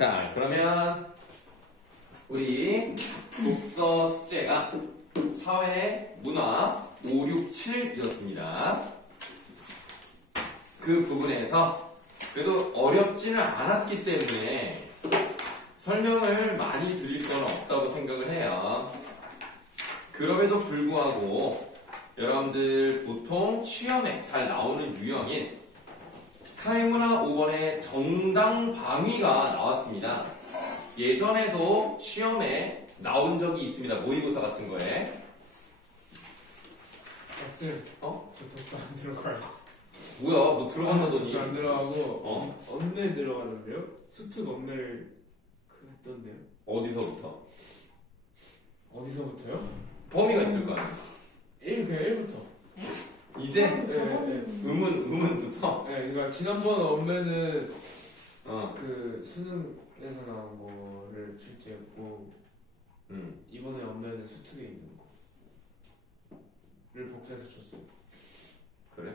자, 그러면 우리 독서 숙제가 사회, 문화 5, 6, 7이었습니다. 그 부분에서 그래도 어렵지는 않았기 때문에 설명을 많이 드릴 건 없다고 생각을 해요. 그럼에도 불구하고 여러분들 보통 시험에 잘 나오는 유형인 사회문화 5번에 정당방위가 나왔습니다. 예전에도 시험에 나온 적이 있습니다. 모의고사 같은 거에. 쌤, 저 독서 안 들어가요. 뭐야, 너 들어간다더니. 독서 안 들어가고 엄매 들어가는데요? 수특 엄매를 했던데요? 어디서부터? 어디서부터요? 범위가 있을 거 아니야. 그냥 1부터. 이제? 네. 의문부터? 네, 그러니까 지난번 엄매는 어. 그 수능에서 나온 거를 출제했고 이번에 엄매는 수특에 있는 거를 복사해서 줬어요. 그래?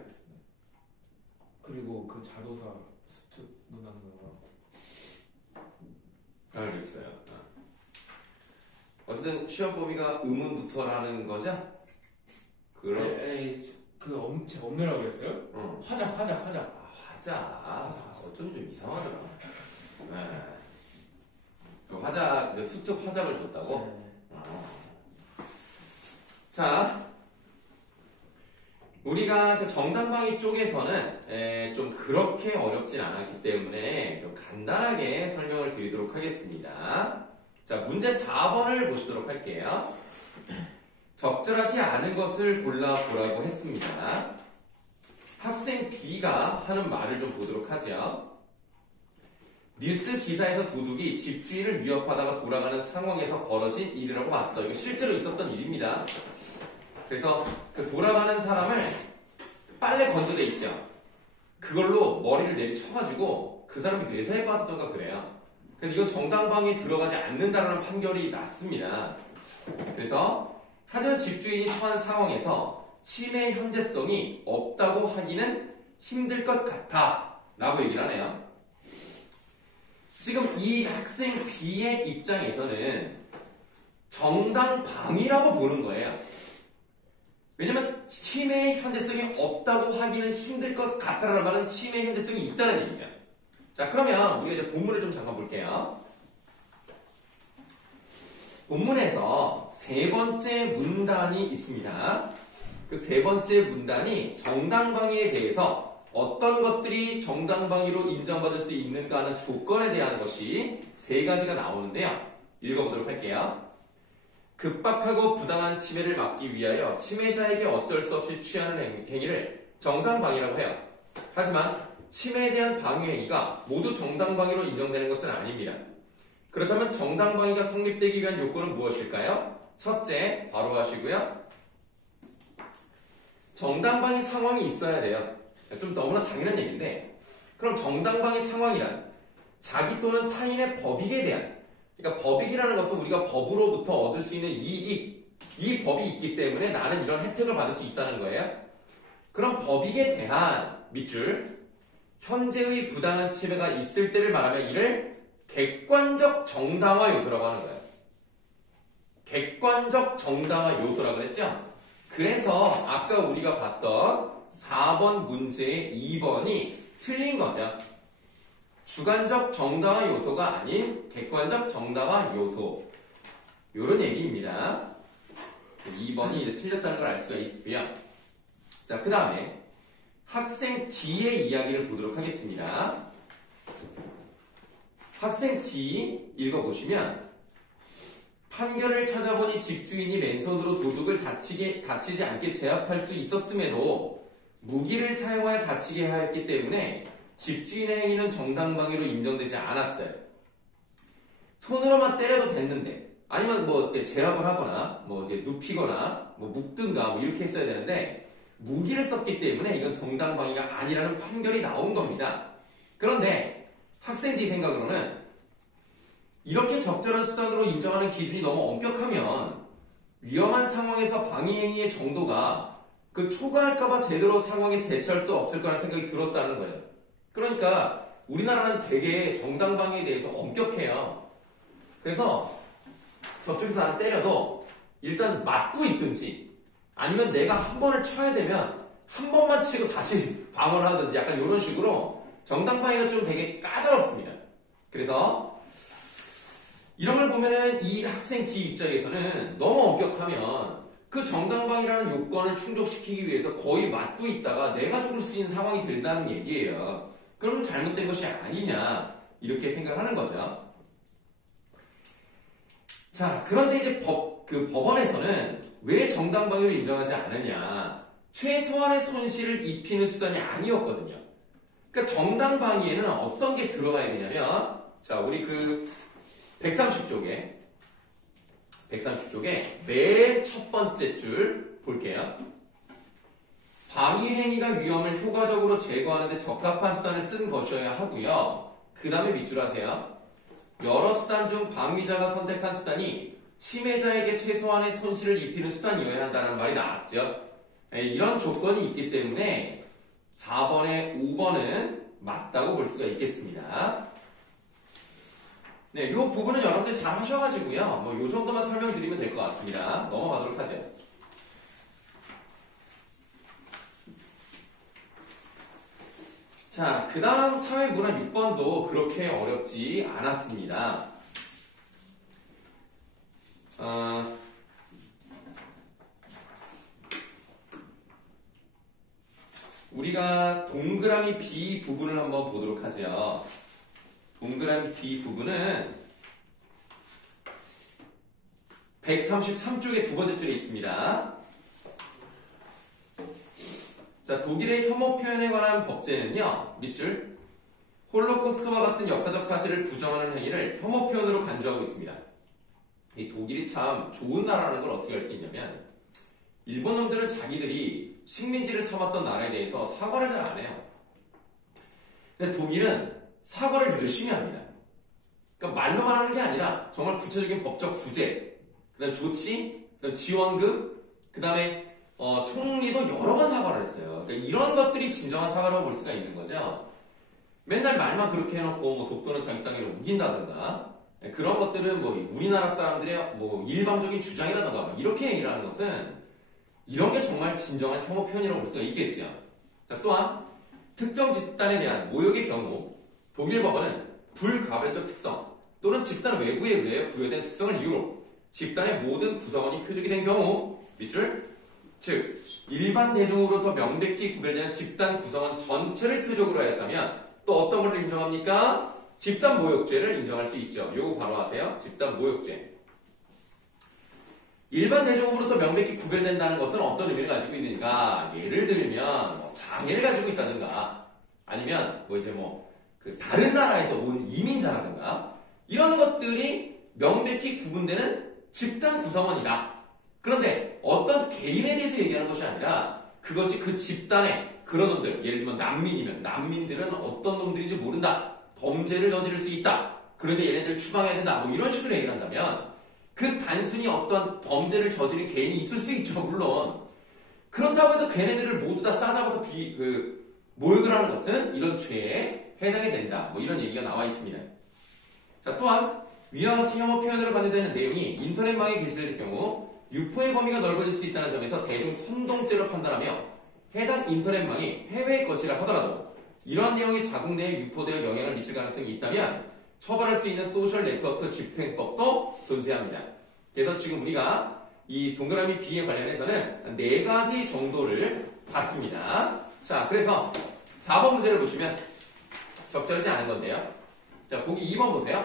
그리고 그 자도사 수특 문항으로. 알겠어요. 어쨌든 시험 범위가 의문부터라는 거죠? 그럼? 제가 엄매라고 그랬어요? 어. 화자. 화자. 어쩜 좀 이상하더라. 네. 그 화자, 그 수특 화작을 줬다고? 네. 자, 우리가 그 정당방위 쪽에서는 좀 그렇게 어렵진 않았기 때문에 좀 간단하게 설명을 드리도록 하겠습니다. 자, 문제 4번을 보시도록 할게요. 적절하지 않은 것을 골라보라고 했습니다. 학생 B가 하는 말을 좀 보도록 하죠. 뉴스 기사에서 도둑이 집주인을 위협하다가 돌아가는 상황에서 벌어진 일이라고 봤어. 이거 실제로 있었던 일입니다. 그래서 그 돌아가는 사람을 빨래 건조대 있죠. 그걸로 머리를 내리쳐가지고 그 사람이 뇌사에 빠졌던가 그래요. 그래서 이건 정당방위에 들어가지 않는다라는 판결이 났습니다. 그래서 하전 집주인이 처한 상황에서 침해 현재성이 없다고 하기는 힘들 것 같아 라고 얘기를 하네요. 지금 이 학생 B의 입장에서는 정당방위라고 보는 거예요. 왜냐면 침해 현재성이 없다고 하기는 힘들 것 같다라는 말은 침해 현재성이 있다는 얘기죠. 자, 그러면 우리가 이제 본문을 좀 잠깐 볼게요. 본문에서 세 번째 문단이 있습니다. 그 세 번째 문단이 정당방위에 대해서 어떤 것들이 정당방위로 인정받을 수 있는가 하는 조건에 대한 것이 세 가지가 나오는데요. 읽어보도록 할게요. 급박하고 부당한 침해를 막기 위하여 침해자에게 어쩔 수 없이 취하는 행위를 정당방위라고 해요. 하지만 침해에 대한 방위 행위가 모두 정당방위로 인정되는 것은 아닙니다. 그렇다면 정당방위가 성립되기 위한 요건은 무엇일까요? 첫째, 바로 하시고요. 정당방위 상황이 있어야 돼요. 좀 너무나 당연한 얘기인데, 그럼 정당방위 상황이란 자기 또는 타인의 법익에 대한, 그러니까 법익이라는 것은 우리가 법으로부터 얻을 수 있는 이익, 이 법이 있기 때문에 나는 이런 혜택을 받을 수 있다는 거예요. 그럼 법익에 대한 밑줄, 현재의 부당한 침해가 있을 때를 말하면 이를 객관적 정당화 요소라고 하는 거예요. 객관적 정당화 요소라고 그랬죠? 그래서 아까 우리가 봤던 4번 문제의 2번이 틀린 거죠. 주관적 정당화 요소가 아닌 객관적 정당화 요소. 요런 얘기입니다. 2번이 이제 틀렸다는 걸 알 수가 있고요. 자, 그 다음에 학생 D의 이야기를 보도록 하겠습니다. 학생 D 읽어보시면 판결을 찾아보니 집주인이 맨손으로 도둑을 다치지 않게 제압할 수 있었음에도 무기를 사용하여 다치게 하였기 때문에 집주인의 행위는 정당방위로 인정되지 않았어요. 손으로만 때려도 됐는데, 아니면 뭐 이제 제압을 하거나 뭐 이제 눕히거나 뭐 묶든가 뭐 이렇게 했어야 되는데 무기를 썼기 때문에 이건 정당방위가 아니라는 판결이 나온 겁니다. 그런데 학생 D 생각으로는 이렇게 적절한 수단으로 인정하는 기준이 너무 엄격하면 위험한 상황에서 방위행위의 정도가 그 초과할까봐 제대로 상황에 대처할 수 없을 거라는 생각이 들었다는 거예요. 그러니까 우리나라는 되게 정당방위에 대해서 엄격해요. 그래서 저쪽에서 나를 때려도 일단 맞고 있든지 아니면 내가 한 번을 쳐야 되면 한 번만 치고 다시 방어를 하든지 약간 이런 식으로 정당방위가 좀 되게 까다롭습니다. 그래서 이런 걸 보면은 이 학생 D 입장에서는 너무 엄격하면 그 정당방위라는 요건을 충족시키기 위해서 거의 맞고 있다가 내가 죽을 수 있는 상황이 된다는 얘기예요. 그럼 잘못된 것이 아니냐 이렇게 생각하는 거죠. 자, 그런데 이제 법원에서는 왜 정당방위를 인정하지 않느냐? 최소한의 손실을 입히는 수단이 아니었거든요. 그러니까 정당방위에는 어떤 게 들어가야 되냐면, 자, 우리 130쪽에 맨 첫 번째 줄 볼게요. 방위 행위가 위험을 효과적으로 제거하는 데 적합한 수단을 쓴 것이어야 하고요. 그 다음에 밑줄 하세요. 여러 수단 중 방위자가 선택한 수단이 침해자에게 최소한의 손실을 입히는 수단이어야 한다는 말이 나왔죠. 이런 조건이 있기 때문에 4번에 5번은 맞다고 볼 수가 있겠습니다. 네, 이 부분은 여러분들 잘 하셔가지고요. 뭐 이 정도만 설명드리면 될 것 같습니다. 넘어가도록 하죠. 자, 그 다음 사회문화 6번도 그렇게 어렵지 않았습니다. 우리가 동그라미 B 부분을 한번 보도록 하죠. 동그라미 B 부분은 133쪽의 두 번째 줄에 있습니다. 자, 독일의 혐오 표현에 관한 법제는요, 밑줄, 홀로코스트와 같은 역사적 사실을 부정하는 행위를 혐오 표현으로 간주하고 있습니다. 이 독일이 참 좋은 나라라는 걸 어떻게 알 수 있냐면, 일본 놈들은 자기들이 식민지를 삼았던 나라에 대해서 사과를 잘 안 해요. 근데 독일은 사과를 열심히 합니다. 그러니까 말로만 하는 게 아니라 정말 구체적인 법적 구제, 그 다음에 조치, 그 다음에 지원금, 그 다음에 총리도 여러 번 사과를 했어요. 그러니까 이런 것들이 진정한 사과라고 볼 수가 있는 거죠. 맨날 말만 그렇게 해놓고 뭐 독도는 자기 땅을 우긴다든가 그런 것들은 뭐 우리나라 사람들의 뭐 일방적인 주장이라든가 이렇게 얘기를 하는 것은 이런 게 정말 진정한 혐오 표현이라고 볼 수가 있겠죠. 자, 또한 특정 집단에 대한 모욕의 경우 독일 법원은 불가변적 특성 또는 집단 외부에 의해 부여된 특성을 이유로 집단의 모든 구성원이 표적이 된 경우 밑줄 즉 일반 대중으로부터 명백히 구별되는 집단 구성원 전체를 표적으로 하였다면 또 어떤 것을 인정합니까? 집단 모욕죄를 인정할 수 있죠. 요거 바로하세요. 집단 모욕죄. 일반 대중으로부터 명백히 구별된다는 것은 어떤 의미를 가지고 있는가? 예를 들면 뭐 장애를 가지고 있다든가 아니면 뭐 이제 다른 나라에서 온 이민자라든가 이런 것들이 명백히 구분되는 집단 구성원이다. 그런데 어떤 개인에 대해서 얘기하는 것이 아니라 그것이 그 집단의 그런 놈들, 예를 들면 난민이면 난민들은 어떤 놈들인지 모른다. 범죄를 저지를 수 있다. 그런데 얘네들 추방해야 된다. 뭐 이런 식으로 얘기를 한다면 그 단순히 어떤 범죄를 저지른 개인이 있을 수 있죠. 물론. 그렇다고 해서 걔네들을 모두 다 싸잡아서 모욕을 하는 것은 이런 죄에 해당이 된다. 뭐 이런 얘기가 나와 있습니다. 자, 또한 위와 같이 혐오 표현으로 관여되는 내용이 인터넷망에 게시될 경우 유포의 범위가 넓어질 수 있다는 점에서 대중 선동죄로 판단하며 해당 인터넷망이 해외의 것이라 하더라도 이러한 내용이 자국 내에 유포되어 영향을 미칠 가능성이 있다면 처벌할 수 있는 소셜 네트워크 집행법도 존재합니다. 그래서 지금 우리가 이 동그라미 B에 관련해서는 4가지 정도를 봤습니다. 자, 그래서 4번 문제를 보시면 적절하지 않은 건데요. 자, 보기 2번 보세요.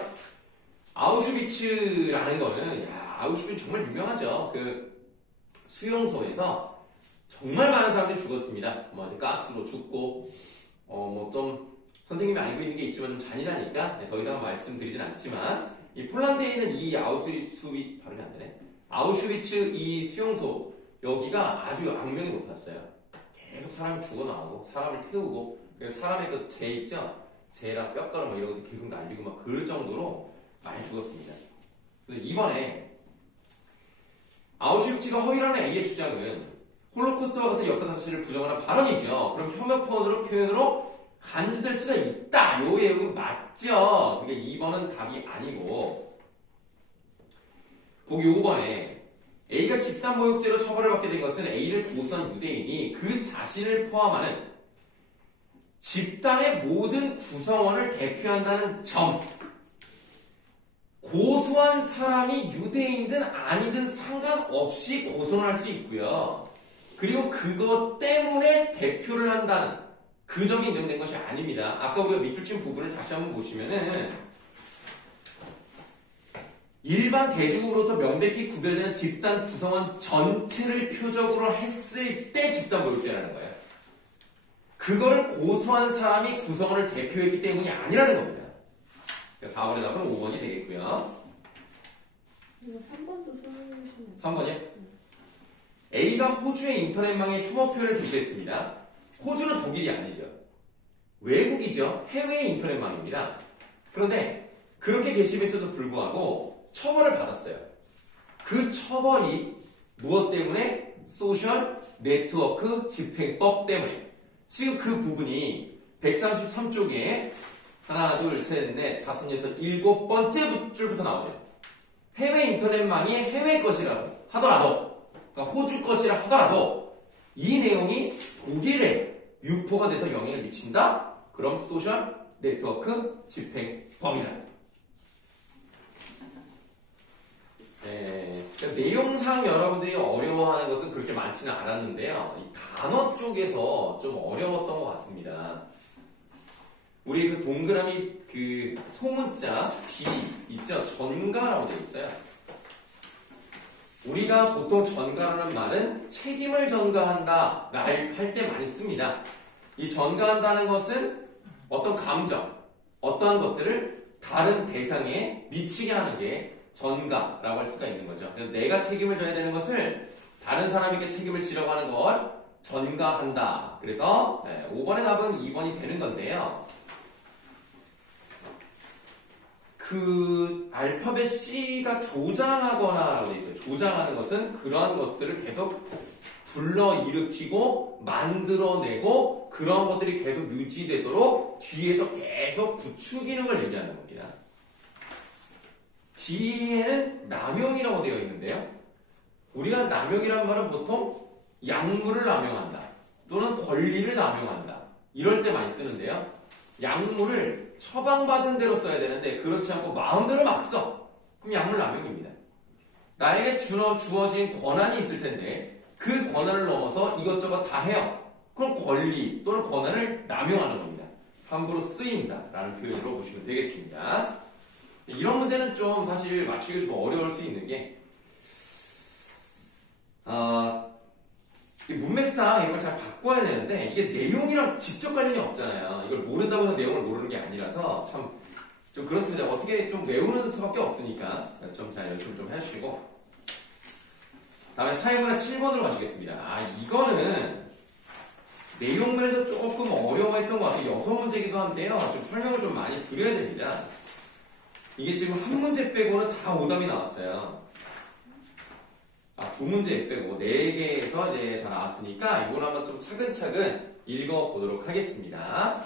아우슈비츠라는 거는 아우슈비츠 정말 유명하죠. 수용소에서 정말 많은 사람들이 죽었습니다. 뭐 가스로 죽고 좀 선생님이 알고 있는 게 있지만 좀 잔인하니까 더 이상 말씀드리진 않지만 이 폴란드에 있는 이 발음이 안 되네. 아우슈비츠 이 수용소 여기가 아주 악명이 높았어요. 계속 사람이 죽어 나오고 사람을 태우고 그래서 사람의 재 있죠. 재랑 뼈가루 막 이런 것도 계속 날리고 막 그럴 정도로 많이 죽었습니다. 그래서 이번에 아우슈비츠가 허위라는 A의 주장은 홀로코스트와 같은 역사 사실을 부정하는 발언이죠. 그럼 혐오 표현으로 간주될 수가 있다. 요 내용은 맞죠? 그게 2번은 답이 아니고 보기 5번에 A가 집단모욕죄로 처벌을 받게 된 것은 A를 고소한 유대인이 그 자신을 포함하는 집단의 모든 구성원을 대표한다는 점. 고소한 사람이 유대인이든 아니든 상관없이 고소를 할 수 있고요. 그리고 그것 때문에 대표를 한다는 그 점이 인정된 것이 아닙니다. 아까 우리가 밑줄 친 부분을 다시 한번 보시면은 일반 대중으로부터 명백히 구별되는 집단 구성원 전체를 표적으로 했을 때 집단모욕죄라는 거예요. 그걸 고소한 사람이 구성원을 대표했기 때문이 아니라는 겁니다. 4번의 답은 5번이 되겠고요. 이거 3번도 설명해 주시면 3번이요? A가 호주의 인터넷망에 혐오표를 게시했습니다. 호주는 독일이 아니죠. 외국이죠. 해외의 인터넷망입니다. 그런데 그렇게 게시했어도 불구하고 처벌을 받았어요. 그 처벌이 무엇 때문에? 소셜 네트워크 집행법 때문에. 지금 그 부분이 133쪽에 하나, 둘, 셋, 넷, 다섯, 여섯, 일곱 번째 줄부터 나오죠. 해외 인터넷망이 해외 것이라고 하더라도, 그러니까 호주 것이라 하더라도 이 내용이 독일에 유포가 돼서 영향을 미친다? 그럼 소셜 네트워크 집행법이다. 내용상 여러분들이 어려워하는 것은 그렇게 많지는 않았는데요. 이 단어 쪽에서 좀 어려웠던 것 같습니다. 우리 그 동그라미 그 소문자 B 있죠? 전가라고 되어 있어요. 우리가 보통 전가라는 말은 책임을 전가한다 할 때 많이 씁니다. 이 전가한다는 것은 어떤 감정, 어떠한 것들을 다른 대상에 미치게 하는 게 전가라고 할 수가 있는 거죠. 그래서 내가 책임을 져야 되는 것을 다른 사람에게 책임을 지려고 하는 걸 전가한다. 그래서 5번의 답은 2번이 되는 건데요. 그 알파벳 C가 조장하거나라고 되어 있어요. 조장하는 것은 그러한 것들을 계속 불러일으키고 만들어내고 그런 것들이 계속 유지되도록 뒤에서 계속 부추기는 걸 얘기하는 겁니다. 뒤에는 남용이라고 되어 있는데요. 우리가 남용이라는 말은 보통 약물을 남용한다 또는 권리를 남용한다 이럴 때 많이 쓰는데요. 약물을 처방받은 대로 써야 되는데 그렇지 않고 마음대로 막 써. 그럼 약물 남용입니다. 나에게 주어진 권한이 있을 텐데 그 권한을 넘어서 이것저것 다 해요. 그럼 권리 또는 권한을 남용하는 겁니다. 함부로 쓰인다 라는 표현으로 보시면 되겠습니다. 이런 문제는 좀 사실 맞추기 좀 어려울 수 있는 게 문맥상 이런 걸 잘 바꿔야 되는데 이게 내용이랑 직접 관련이 없잖아요. 이걸 모른다고 해서 내용을 모르는 게 아니라서 참 좀 그렇습니다. 어떻게 좀 외우는 수밖에 없으니까 좀 잘 연습 좀 해주시고 다음에 사회문화 7번으로 가시겠습니다. 이거는 내용면에서 조금 어려워했던 것 같아요. 여섯 문제이기도 한데요. 좀 설명을 좀 많이 드려야 됩니다. 이게 지금 한 문제 빼고는 다 오답이 나왔어요. 두 문제 빼고 4개에서 이제 다 나왔으니까 이걸 한번 좀 차근차근 읽어보도록 하겠습니다.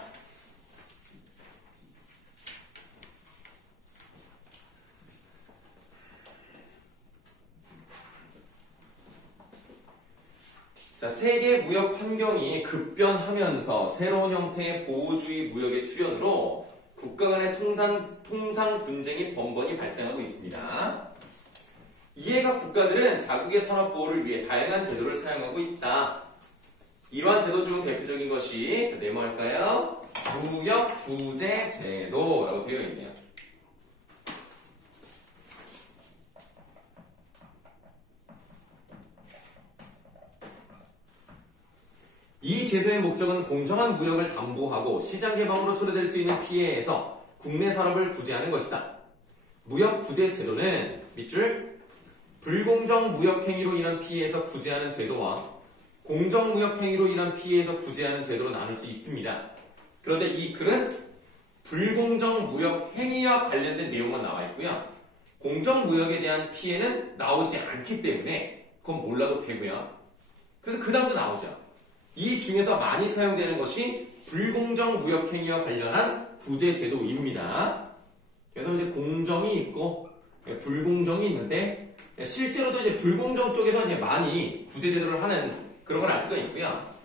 자, 세계 무역 환경이 급변하면서 새로운 형태의 보호주의 무역의 출현으로 국가 간의 통상 분쟁이 번번이 발생하고 있습니다. 이에 각 국가들은 자국의 산업 보호를 위해 다양한 제도를 사용하고 있다. 이러한 제도 중 대표적인 것이 네모할까요? 무역 구제 제도라고 되어 있네요. 이 제도의 목적은 공정한 무역을 담보하고 시장 개방으로 초래될 수 있는 피해에서 국내 산업을 구제하는 것이다. 무역 구제 제도는 밑줄 불공정 무역 행위로 인한 피해에서 구제하는 제도와 공정 무역 행위로 인한 피해에서 구제하는 제도로 나눌 수 있습니다. 그런데 이 글은 불공정 무역 행위와 관련된 내용만 나와 있고요. 공정 무역에 대한 피해는 나오지 않기 때문에 그건 몰라도 되고요. 그래서 그 다음도 나오죠. 이 중에서 많이 사용되는 것이 불공정 무역행위와 관련한 구제제도입니다. 그래서 이제 공정이 있고 불공정이 있는데 실제로도 이제 불공정 쪽에서 이제 많이 구제제도를 하는 그런 걸 알 수가 있고요.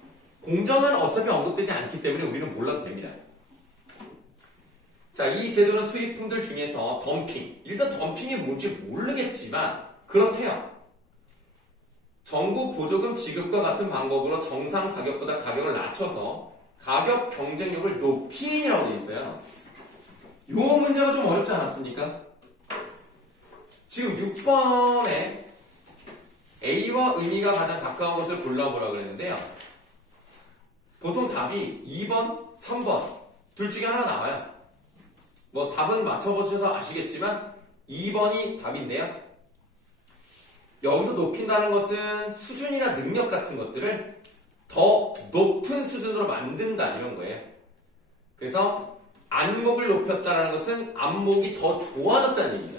공정은 어차피 언급되지 않기 때문에 우리는 몰라도 됩니다. 자, 이 제도는 수입품들 중에서 덤핑. 일단 덤핑이 뭔지 모르겠지만 그렇대요. 정부 보조금 지급과 같은 방법으로 정상 가격보다 가격을 낮춰서 가격 경쟁력을 높이라고 되어 있어요. 이 문제가 좀 어렵지 않았습니까? 지금 6번에 A와 의미가 가장 가까운 것을 골라보라고 그랬는데요. 보통 답이 2번, 3번 둘 중에 하나 나와요. 뭐 답은 맞춰보셔서 아시겠지만 2번이 답인데요. 여기서 높인다는 것은 수준이나 능력 같은 것들을 더 높은 수준으로 만든다 이런 거예요. 그래서 안목을 높였다는 것은 안목이 더 좋아졌다는 얘기죠.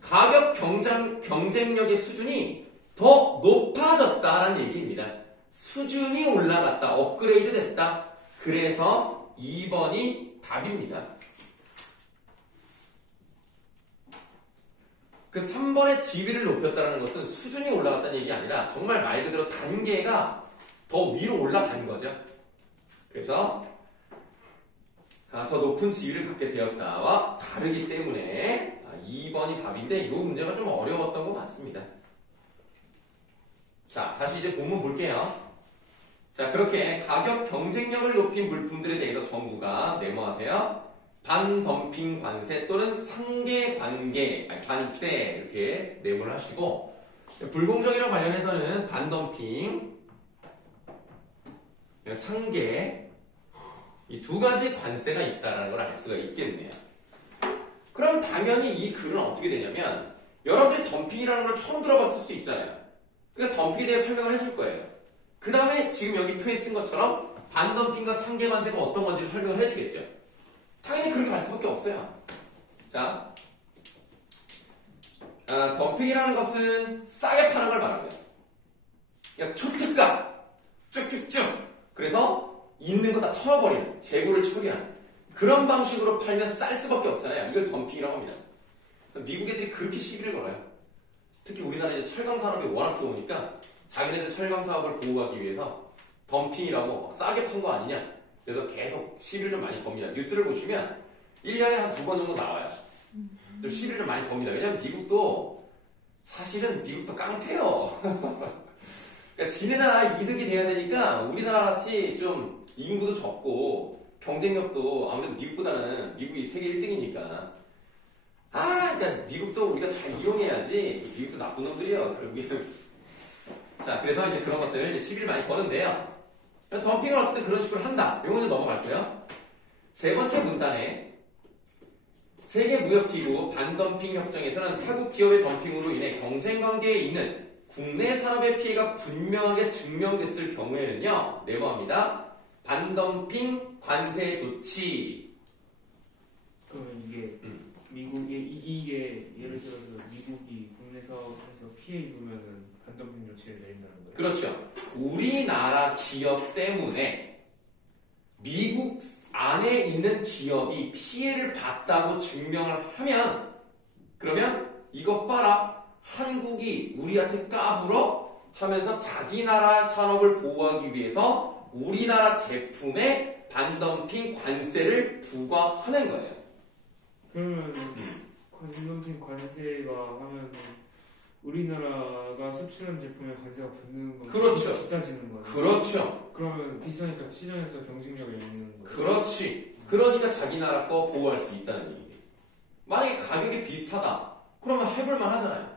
가격 경쟁력의 수준이 더 높아졌다라는 얘기입니다. 수준이 올라갔다, 업그레이드 됐다. 그래서 2번이 답입니다. 그 3번의 지위를 높였다는 것은 수준이 올라갔다는 얘기 아니라 정말 말 그대로 단계가 더 위로 올라간 거죠. 그래서 더 높은 지위를 갖게 되었다와 다르기 때문에 2번이 답인데 이 문제가 좀 어려웠던 것 같습니다. 자, 다시 이제 본문 볼게요. 자, 그렇게 가격 경쟁력을 높인 물품들에 대해서 정부가 네모하세요. 반덤핑 관세 또는 상계 관세 이렇게 네모를 하시고 불공정이랑 관련해서는 반덤핑, 상계 이 두 가지 관세가 있다는 걸 알 수가 있겠네요. 그럼 당연히 이 글은 어떻게 되냐면 여러분들이 덤핑이라는 걸 처음 들어봤을 수 있잖아요. 그러니까 덤핑에 대해 설명을 해줄 거예요. 그 다음에 지금 여기 표에 쓴 것처럼 반덤핑과 상계 관세가 어떤 건지 설명을 해주겠죠. 당연히 그렇게 갈 수밖에 없어요. 자, 덤핑이라는 것은 싸게 파는 걸 말합니다. 그러니까 초특가, 쭉쭉쭉. 그래서 있는 거 다 털어버리는, 재고를 처리하는 그런 방식으로 팔면 쌀 수밖에 없잖아요. 이걸 덤핑이라고 합니다. 미국 애들이 그렇게 시비를 걸어요. 특히 우리나라 이제 철강 산업이 워낙 좋으니까 자기네들 철강 사업을 보호하기 위해서 덤핑이라고 싸게 판 거 아니냐. 그래서 계속 시비를 좀 많이 겁니다. 뉴스를 보시면 1년에 한 2번 정도 나와요. 좀 시비를 좀 많이 겁니다. 왜냐면 미국도 사실은 미국도 깡패요. 그러니까 지네 나라 이득이 돼야 되니까 우리나라 같이 좀 인구도 적고 경쟁력도 아무래도 미국보다는 미국이 세계 1등이니까 그러니까 미국도 우리가 잘 이용해야지. 미국도 나쁜 놈들이에요. 결국에는. 자, 그래서 이제 그런 것들을 이제 시비를 많이 거는데요. 덤핑을 어쨌든 그런 식으로 한다. 이거 먼저 넘어갈게요. 세 번째 문단에 세계무역기구 반덤핑 협정에서는 타국 기업의 덤핑으로 인해 경쟁관계에 있는 국내 산업의 피해가 분명하게 증명됐을 경우에는요. 네모합니다. 반덤핑 관세 조치. 그러면 이게 이게 예를 들어서 미국이 국내 사업에서 피해 입으면은 반덤핑 조치를 내린다는 거예요? 그렇죠. 우리나라 기업 때문에 미국 안에 있는 기업이 피해를 봤다고 증명을 하면 그러면 이것 봐라. 한국이 우리한테 까불어 하면서 자기 나라 산업을 보호하기 위해서 우리나라 제품에 반덤핑 관세를 부과하는 거예요. 그러면 반덤핑 관세가 하면 우리나라가 수출한 제품에 관세가 붙는 건 그렇죠. 비싸지는 거죠. 그렇죠. 그러면 비싸니까 시장에서 경쟁력을 잃는 거예요. 그렇지. 그러니까 자기 나라 거 보호할 수 있다는 얘기지. 만약에 가격이 비슷하다. 그러면 해볼만 하잖아요.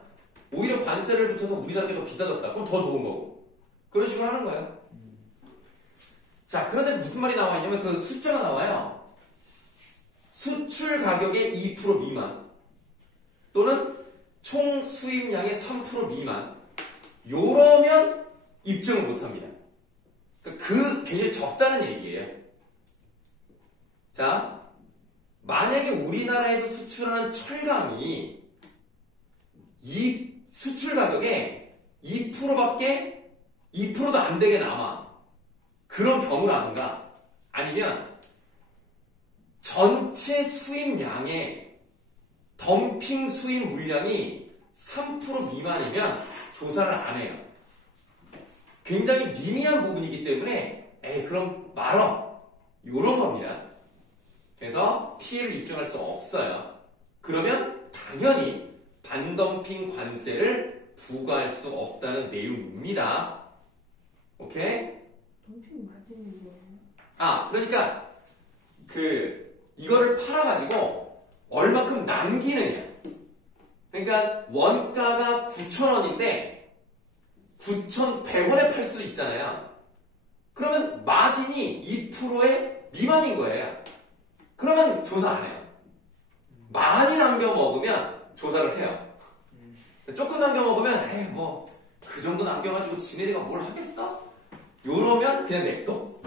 오히려 관세를 붙여서 우리나라 게 더 비싸졌다. 그럼 더 좋은 거고. 그런 식으로 하는 거예요. 자, 그런데 무슨 말이 나와 있냐면 그 숫자가 나와요. 수출 가격의 2% 미만 또는 총 수입량의 3% 미만 요러면 입증을 못합니다. 그 굉장히 적다는 얘기예요. 자, 만약에 우리나라에서 수출하는 철강이 이 수출 가격에 2%도 안 되게 남아. 그런 경우라든가 아니면 전체 수입량의 덤핑 수입 물량이 3% 미만이면 조사를 안 해요. 굉장히 미미한 부분이기 때문에 에이 그럼 말어. 요런 겁니다. 그래서 피해를 입증할 수 없어요. 그러면 당연히 반덤핑 관세를 부과할 수 없다는 내용입니다. 오케이? 덤핑 마진이 뭐예요? 아, 그러니까 이거를 팔아가지고 얼마큼 남기느냐. 그러니까 원가가 9,000원인데 9,100원에 팔 수도 있잖아요. 그러면 마진이 2%의 미만인 거예요. 그러면 조사 안 해요. 많이 남겨 먹으면 조사를 해요. 조금 남겨 먹으면 에이 뭐 그 정도 남겨가지고 지네들가 뭘 하겠어? 요러면 그냥 냅둬.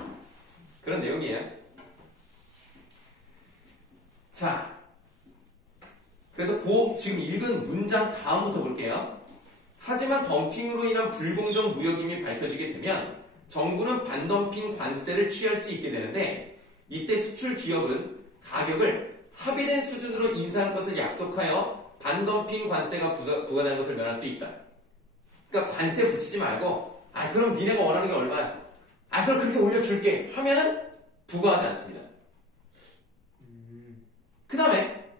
그런 내용이에요. 자, 그래서 지금 읽은 문장 다음부터 볼게요. 하지만 덤핑으로 인한 불공정 무역임이 밝혀지게 되면 정부는 반덤핑 관세를 취할 수 있게 되는데 이때 수출 기업은 가격을 합의된 수준으로 인상할 것을 약속하여 반덤핑 관세가 부과되는 것을 면할 수 있다. 그러니까 관세 붙이지 말고 그럼 니네가 원하는 게 얼마야? 그럼 그렇게 올려줄게 하면은 부과하지 않습니다. 그 다음에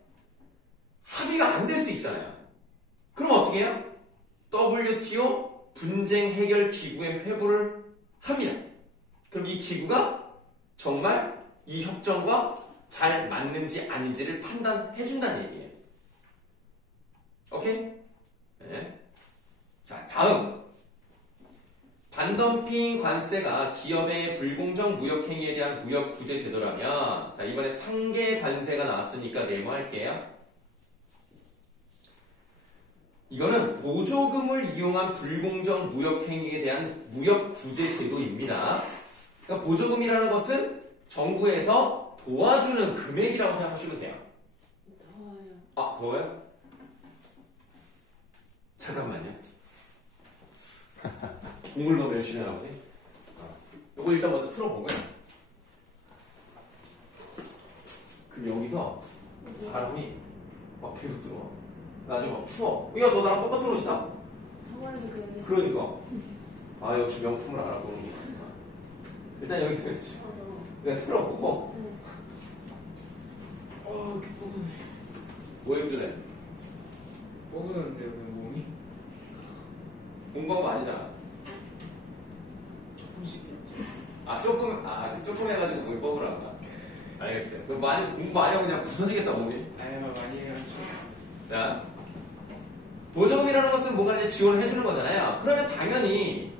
합의가 안 될 수 있잖아요. 그럼 어떻게 해요? WTO 분쟁 해결 기구에 회부를 합니다. 그럼 이 기구가 정말 이 협정과 잘 맞는지 아닌지를 판단해 준다는 얘기예요. 오케이? 네. 자, 다음. 반덤핑 관세가 기업의 불공정 무역 행위에 대한 무역 구제 제도라면, 자, 이번에 상계 관세가 나왔으니까 네모할게요. 이거는 보조금을 이용한 불공정 무역 행위에 대한 무역 구제 제도입니다. 그러니까 보조금이라는 것은 정부에서 도와주는 금액이라고 생각하시면 돼요. 더워요. 더워요? 잠깐만요. 공을 너무 열심히 하나보지? 요거 일단 먼저 틀어보고요. 그럼 여기서 바람이 막 계속 들어와. 나중에 막 추워. 야, 너 나랑 똑같은 옷이다? 저번에도 그랬는데. 그러니까. 역시 명품을 알아보는구나. 일단 여기서 그냥 틀어보고. 이렇게 뻐근해. 뭐 힘드네? 뻐근한데요, 몸이? 공부한 거 아니잖아. 조금 해가지고 몸이 뻐근한다. 알겠어요. 그럼 공부 많이 하고 그냥 부서지겠다, 몸이. 많이 해요. 자, 보조금이라는 것은 뭔가 이제 지원을 해주는 거잖아요. 그러면 당연히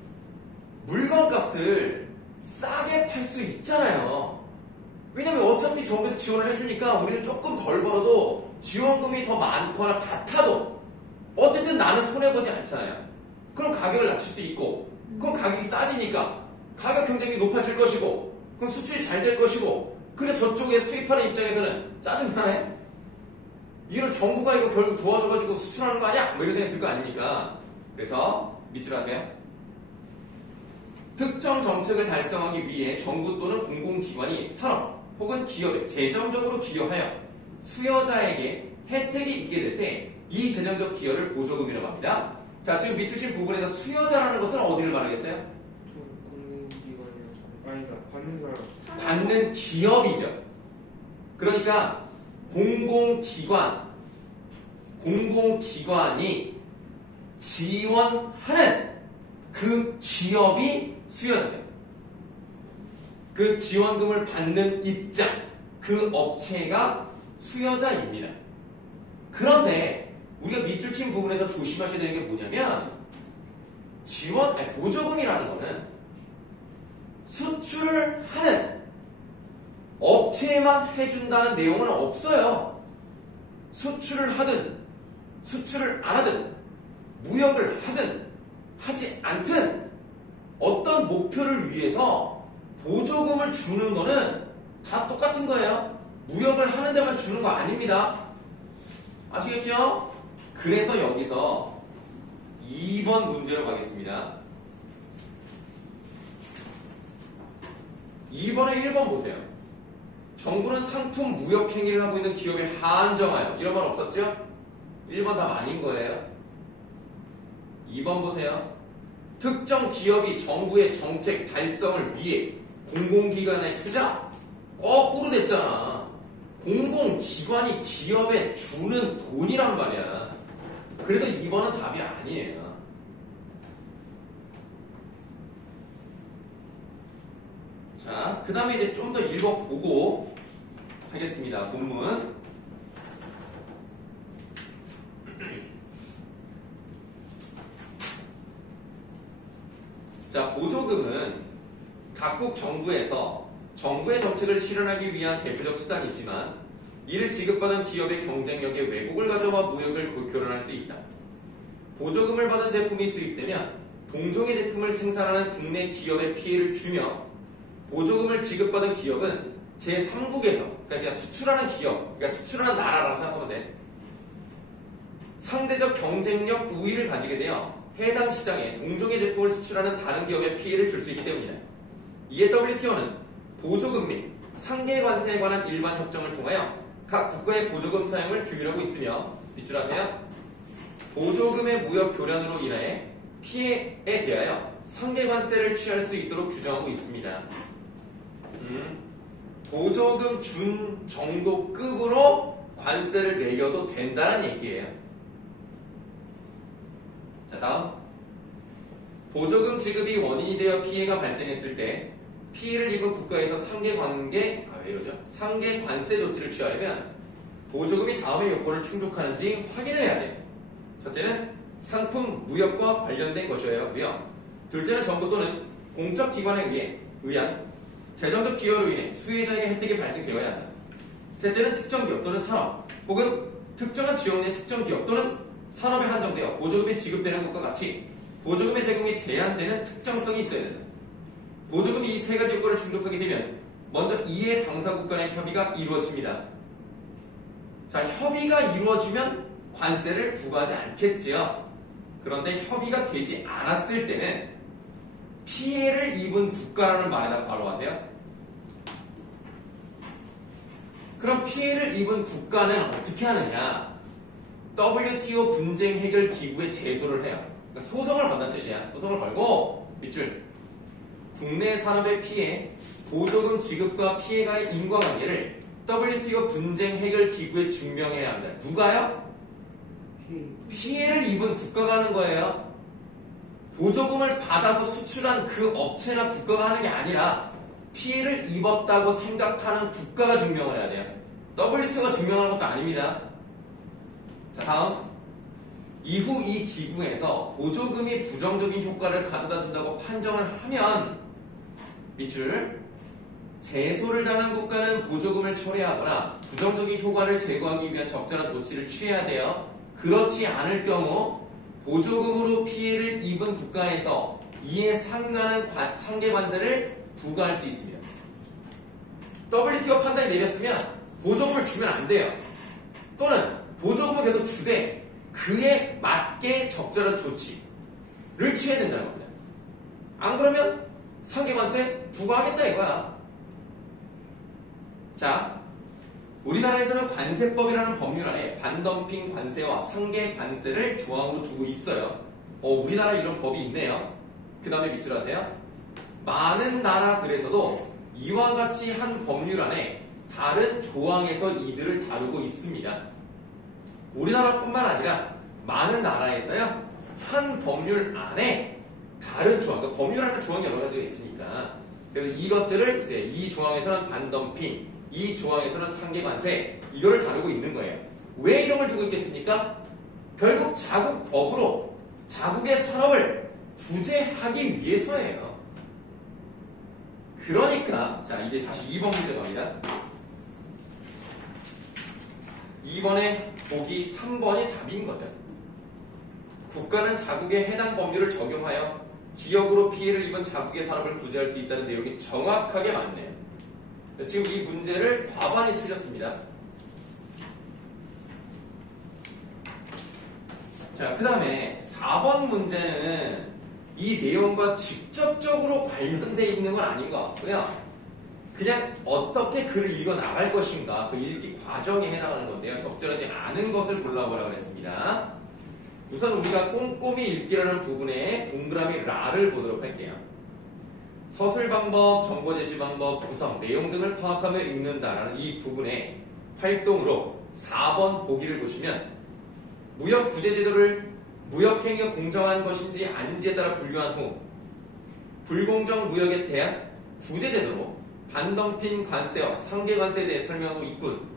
물건값을 싸게 팔 수 있잖아요. 왜냐면 어차피 정부에서 지원을 해주니까 우리는 조금 덜 벌어도 지원금이 더 많거나 같아도 어쨌든 나는 손해보지 않잖아요. 그럼 가격을 낮출 수 있고, 그럼 가격이 싸지니까 가격 경쟁력이 높아질 것이고, 그럼 수출이 잘 될 것이고, 그래 저쪽에 수입하는 입장에서는 짜증나네? 이런 정부가 이거 결국 도와줘가지고 수출하는 거 아니야? 뭐 이런 생각이 들 거 아닙니까? 그래서 밑줄 하세요. 특정 정책을 달성하기 위해 정부 또는 공공기관이 산업 혹은 기업에 재정적으로 기여하여 수여자에게 혜택이 있게 될 때 이 재정적 기여를 보조금이라고 합니다. 자, 지금 밑줄 친 부분에서 수여자라는 것은 어디를 말하겠어요? 공공기관이요. 받는 사람. 받는 기업이죠. 그러니까 공공기관이 지원하는 그 기업이 수여자죠. 그 지원금을 받는 입장, 그 업체가 수여자입니다. 그런데 우리가 밑줄 친 부분에서 조심하셔야 되는 게 뭐냐면 보조금이라는 거는 수출하는 업체만 해준다는 내용은 없어요. 수출을 하든 수출을 안 하든 무역을 하든 하지 않든 어떤 목표를 위해서 보조금을 주는 거는 다 똑같은 거예요. 무역을 하는 데만 주는 거 아닙니다. 아시겠죠? 그래서 여기서 2번 문제로 가겠습니다. 2번에 1번 보세요. 정부는 상품 무역 행위를 하고 있는 기업에 한정하여. 이런 말 없었죠? 1번 답 아닌 거예요. 2번 보세요. 특정 기업이 정부의 정책 달성을 위해 공공기관에 투자? 거꾸로 됐잖아. 공공기관이 기업에 주는 돈이란 말이야. 그래서 2번은 답이 아니에요. 자, 그 다음에 이제 좀 더 읽어보고 하겠습니다. 본문. 자, 보조금은 각국 정부에서 정부의 정책을 실현하기 위한 대표적 수단이지만 이를 지급받은 기업의 경쟁력에 왜곡을 가져와 무역을 교란할 수 있다. 보조금을 받은 제품이 수입되면 동종의 제품을 생산하는 국내 기업에 피해를 주며 보조금을 지급받은 기업은 제3국에서 그러니까 수출하는 기업, 그러니까 수출하는 나라라고 생각하면 돼. 상대적 경쟁력 우위를 가지게 되어 해당 시장에 동종의 제품을 수출하는 다른 기업에 피해를 줄 수 있기 때문이다. 이에 WTO는 보조금 및 상계 관세에 관한 일반 협정을 통하여 각 국가의 보조금 사용을 규율하고 있으며 밑줄 하세요. 보조금의 무역 교란으로 인해 피해에 대하여 상계 관세를 취할 수 있도록 규정하고 있습니다. 보조금 준 정도 급으로 관세를 매겨도 된다는 얘기예요. 자, 다음. 보조금 지급이 원인이 되어 피해가 발생했을 때 피해를 입은 국가에서 상계 관세 조치를 취하려면 보조금이 다음의 요건을 충족하는지 확인을 해야 돼요. 첫째는 상품 무역과 관련된 것이어야 하고요. 둘째는 정부 또는 공적 기관에 의한 재정적 기여로 인해 수혜자에게 혜택이 발생되어야 한다. 셋째는 특정 기업 또는 산업 혹은 특정한 지역 내 특정 기업 또는 산업에 한정되어 보조금이 지급되는 것과 같이 보조금의 제공이 제한되는 특정성이 있어야 된다. 보조금이 이 세 가지 요건을 충족하게 되면 먼저 이해 당사국 간의 협의가 이루어집니다. 자, 협의가 이루어지면 관세를 부과하지 않겠지요. 그런데 협의가 되지 않았을 때는 피해를 입은 국가라는 말에다 바로 하세요. 그럼 피해를 입은 국가는 어떻게 하느냐? WTO 분쟁 해결 기구에 제소를 해요. 그러니까 소송을 건다는 뜻이야. 소송을 걸고 밑줄. 국내 산업의 피해, 보조금 지급과 피해가의 인과관계를 WTO 분쟁 해결 기구에 증명해야 합니다. 누가요? 피해를 입은 국가가 하는 거예요. 보조금을 받아서 수출한 그 업체나 국가가 하는 게 아니라 피해를 입었다고 생각하는 국가가 증명을 해야 돼요. WTO가 증명하는 것도 아닙니다. 자, 다음. 이후 이 기구에서 보조금이 부정적인 효과를 가져다 준다고 판정을 하면 밑줄. 제소를 당한 국가는 보조금을 철회하거나 부정적인 효과를 제거하기 위한 적절한 조치를 취해야 돼요. 그렇지 않을 경우 보조금으로 피해를 입은 국가에서 이에 상응하는 상계 관세를 부과할 수 있습니다. WTO 판단이 내렸으면 보조금을 주면 안 돼요. 또는 보조금을 계속 주되 그에 맞게 적절한 조치를 취해야 된다는 겁니다. 안 그러면 상계 관세 부과하겠다 이거야. 자, 우리나라에서는 관세법이라는 법률 안에 반덤핑 관세와 상계 관세를 조항으로 두고 있어요. 우리나라 이런 법이 있네요. 그 다음에 밑줄 하세요. 많은 나라들에서도 이와 같이 한 법률 안에 다른 조항에서 이들을 다루고 있습니다. 우리나라뿐만 아니라 많은 나라에서요, 한 법률 안에 다른 조항, 그러니까 법률 안에 조항이 여러 가지가 있으니까 그래서 이것들을 이제 이 조항에서는 반덤핑, 이 조항에서는 상계관세 이거를 다루고 있는 거예요. 왜 이런 걸 두고 있겠습니까? 결국 자국 법으로 자국의 산업을 구제하기 위해서예요. 그러니까 자 이제 다시 2번 문제 갑니다. 2번에 보기 3번이 답인 거죠. 국가는 자국의 해당 법률을 적용하여 기업으로 피해를 입은 자국의 산업을 구제할 수 있다는 내용이 정확하게 맞네요. 지금 이 문제를 과반이 틀렸습니다. 자, 그 다음에 4번 문제는 이 내용과 직접적으로 관련되어 있는 건 아닌 것 같고요. 그냥 어떻게 글을 읽어 나갈 것인가 그 읽기 과정에 해당하는 건데요. 적절하지 않은 것을 골라보라고 했습니다. 우선 우리가 꼼꼼히 읽기라는 부분에 동그라미 라를 보도록 할게요. 서술 방법, 정보 제시 방법, 구성, 내용 등을 파악하며 읽는다라는 이 부분에 활동으로 4번 보기를 보시면 무역 구제 제도를 무역행위가 공정한 것인지 아닌지에 따라 분류한 후 불공정 무역에 대한 구제 제도로 반덤핑 관세와 상계 관세에 대해 설명하고 있군.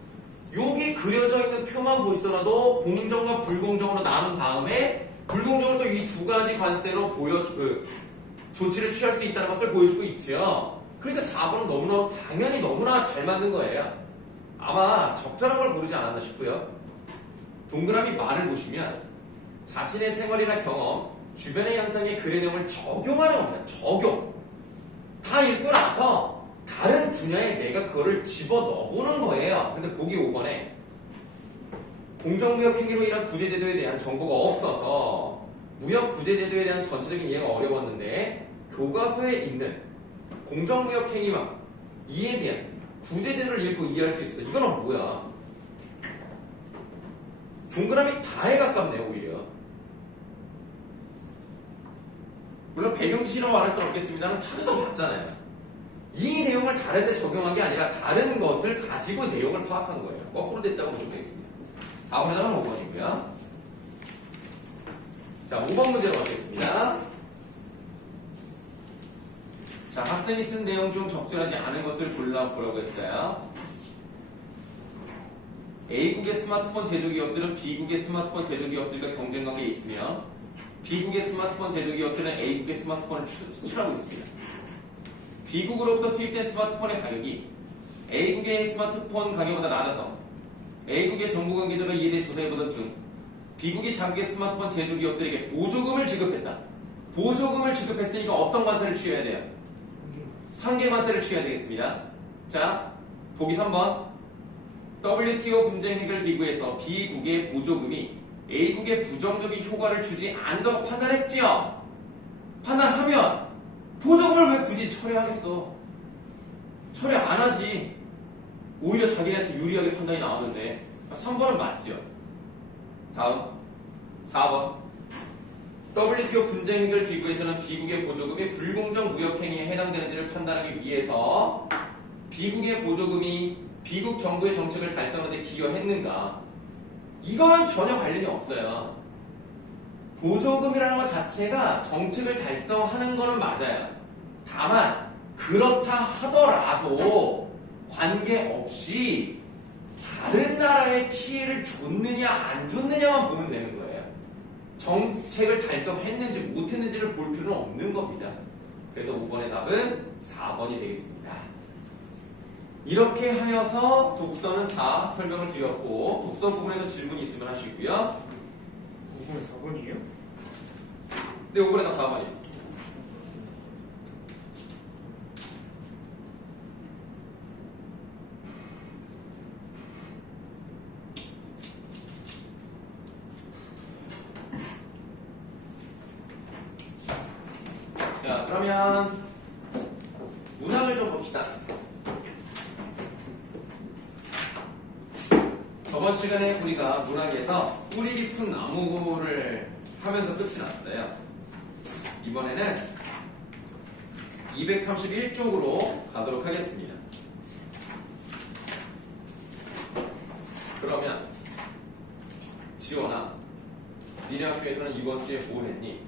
여기 그려져 있는 표만 보시더라도 공정과 불공정으로 나눈 다음에 불공정으로 또 이 두 가지 관세로 조치를 취할 수 있다는 것을 보여주고 있죠. 그러니까 4번은 너무나 당연히 너무나 잘 맞는 거예요. 아마 적절한 걸 고르지 않았나 싶고요. 동그라미 말을 보시면 자신의 생활이나 경험, 주변의 현상에 글의 내용을 적용하는 겁니다. 적용. 다 읽고 나서 다른 분야에 내가 그거를 집어넣어보는 거예요. 근데 보기 5번에 공정무역 행위로 인한 구제제도에 대한 정보가 없어서 무역 구제제도에 대한 전체적인 이해가 어려웠는데 교과서에 있는 공정무역 행위와 이에 대한 구제제도를 읽고 이해할 수 있어. 이거는 뭐야? 동그라미 다에 가깝네요, 오히려. 물론 배경지시라고 말할 수는 없겠습니다만 찾아서 봤잖아요. 이 내용을 다른 데 적용한 게 아니라 다른 것을 가지고 내용을 파악한 거예요. 거꾸로 됐다고 보시면 되겠습니다. 4번에다가 5번이고요. 자, 5번 문제로 가겠습니다. 자, 학생이 쓴 내용 중 적절하지 않은 것을 골라보라고 했어요. A국의 스마트폰 제조기업들은 B국의 스마트폰 제조기업들과 경쟁관계에 있으며 B국의 스마트폰 제조기업들은 A국의 스마트폰을 수출하고 있습니다. B국으로부터 수입된 스마트폰의 가격이 A국의 스마트폰 가격보다 낮아서 A국의 정부 관계자가 이에 대해 조사해보던 중 B국이 자국의 스마트폰 제조기업들에게 보조금을 지급했다. 보조금을 지급했으니까 어떤 관세를 취해야 돼요? 상계 관세를 취해야 되겠습니다. 자, 보기 3번. WTO 분쟁 해결 기구에서 B국의 보조금이 A국의 부정적인 효과를 주지 않는다고 판단했지요. 판단하면 보조금을 왜 굳이 철회하겠어? 철회 안 하지. 오히려 자기네한테 유리하게 판단이 나왔는데 3번은 맞죠. 다음 4번. WTO 분쟁 해결 기구에서는 B국의 보조금이 불공정 무역 행위에 해당되는지를 판단하기 위해서 B국의 보조금이 B국 정부의 정책을 달성하는 데 기여했는가? 이거는 전혀 관련이 없어요. 보조금이라는 것 자체가 정책을 달성하는 거는 맞아요. 다만 그렇다 하더라도 관계없이 다른 나라에 피해를 줬느냐 안 줬느냐만 보면 되는 거예요. 정책을 달성했는지 못했는지를 볼 필요는 없는 겁니다. 그래서 5번의 답은 4번이 되겠습니다. 이렇게 하여서 독서는 다 설명을 드렸고 독서 부분에서 질문이 있으면 하시고요. 5번 4번이에요? 네, 5번에 답 4번이에요. 자, 그러면 문항을 좀 봅시다. 저번 시간에 우리가 문항에서 뿌리 깊은 나무를 하면서 끝이 났어요. 이번에는 231쪽으로 가도록 하겠습니다. 그러면 지원아, 니네 학교에서는 이번 주에 뭐 했니?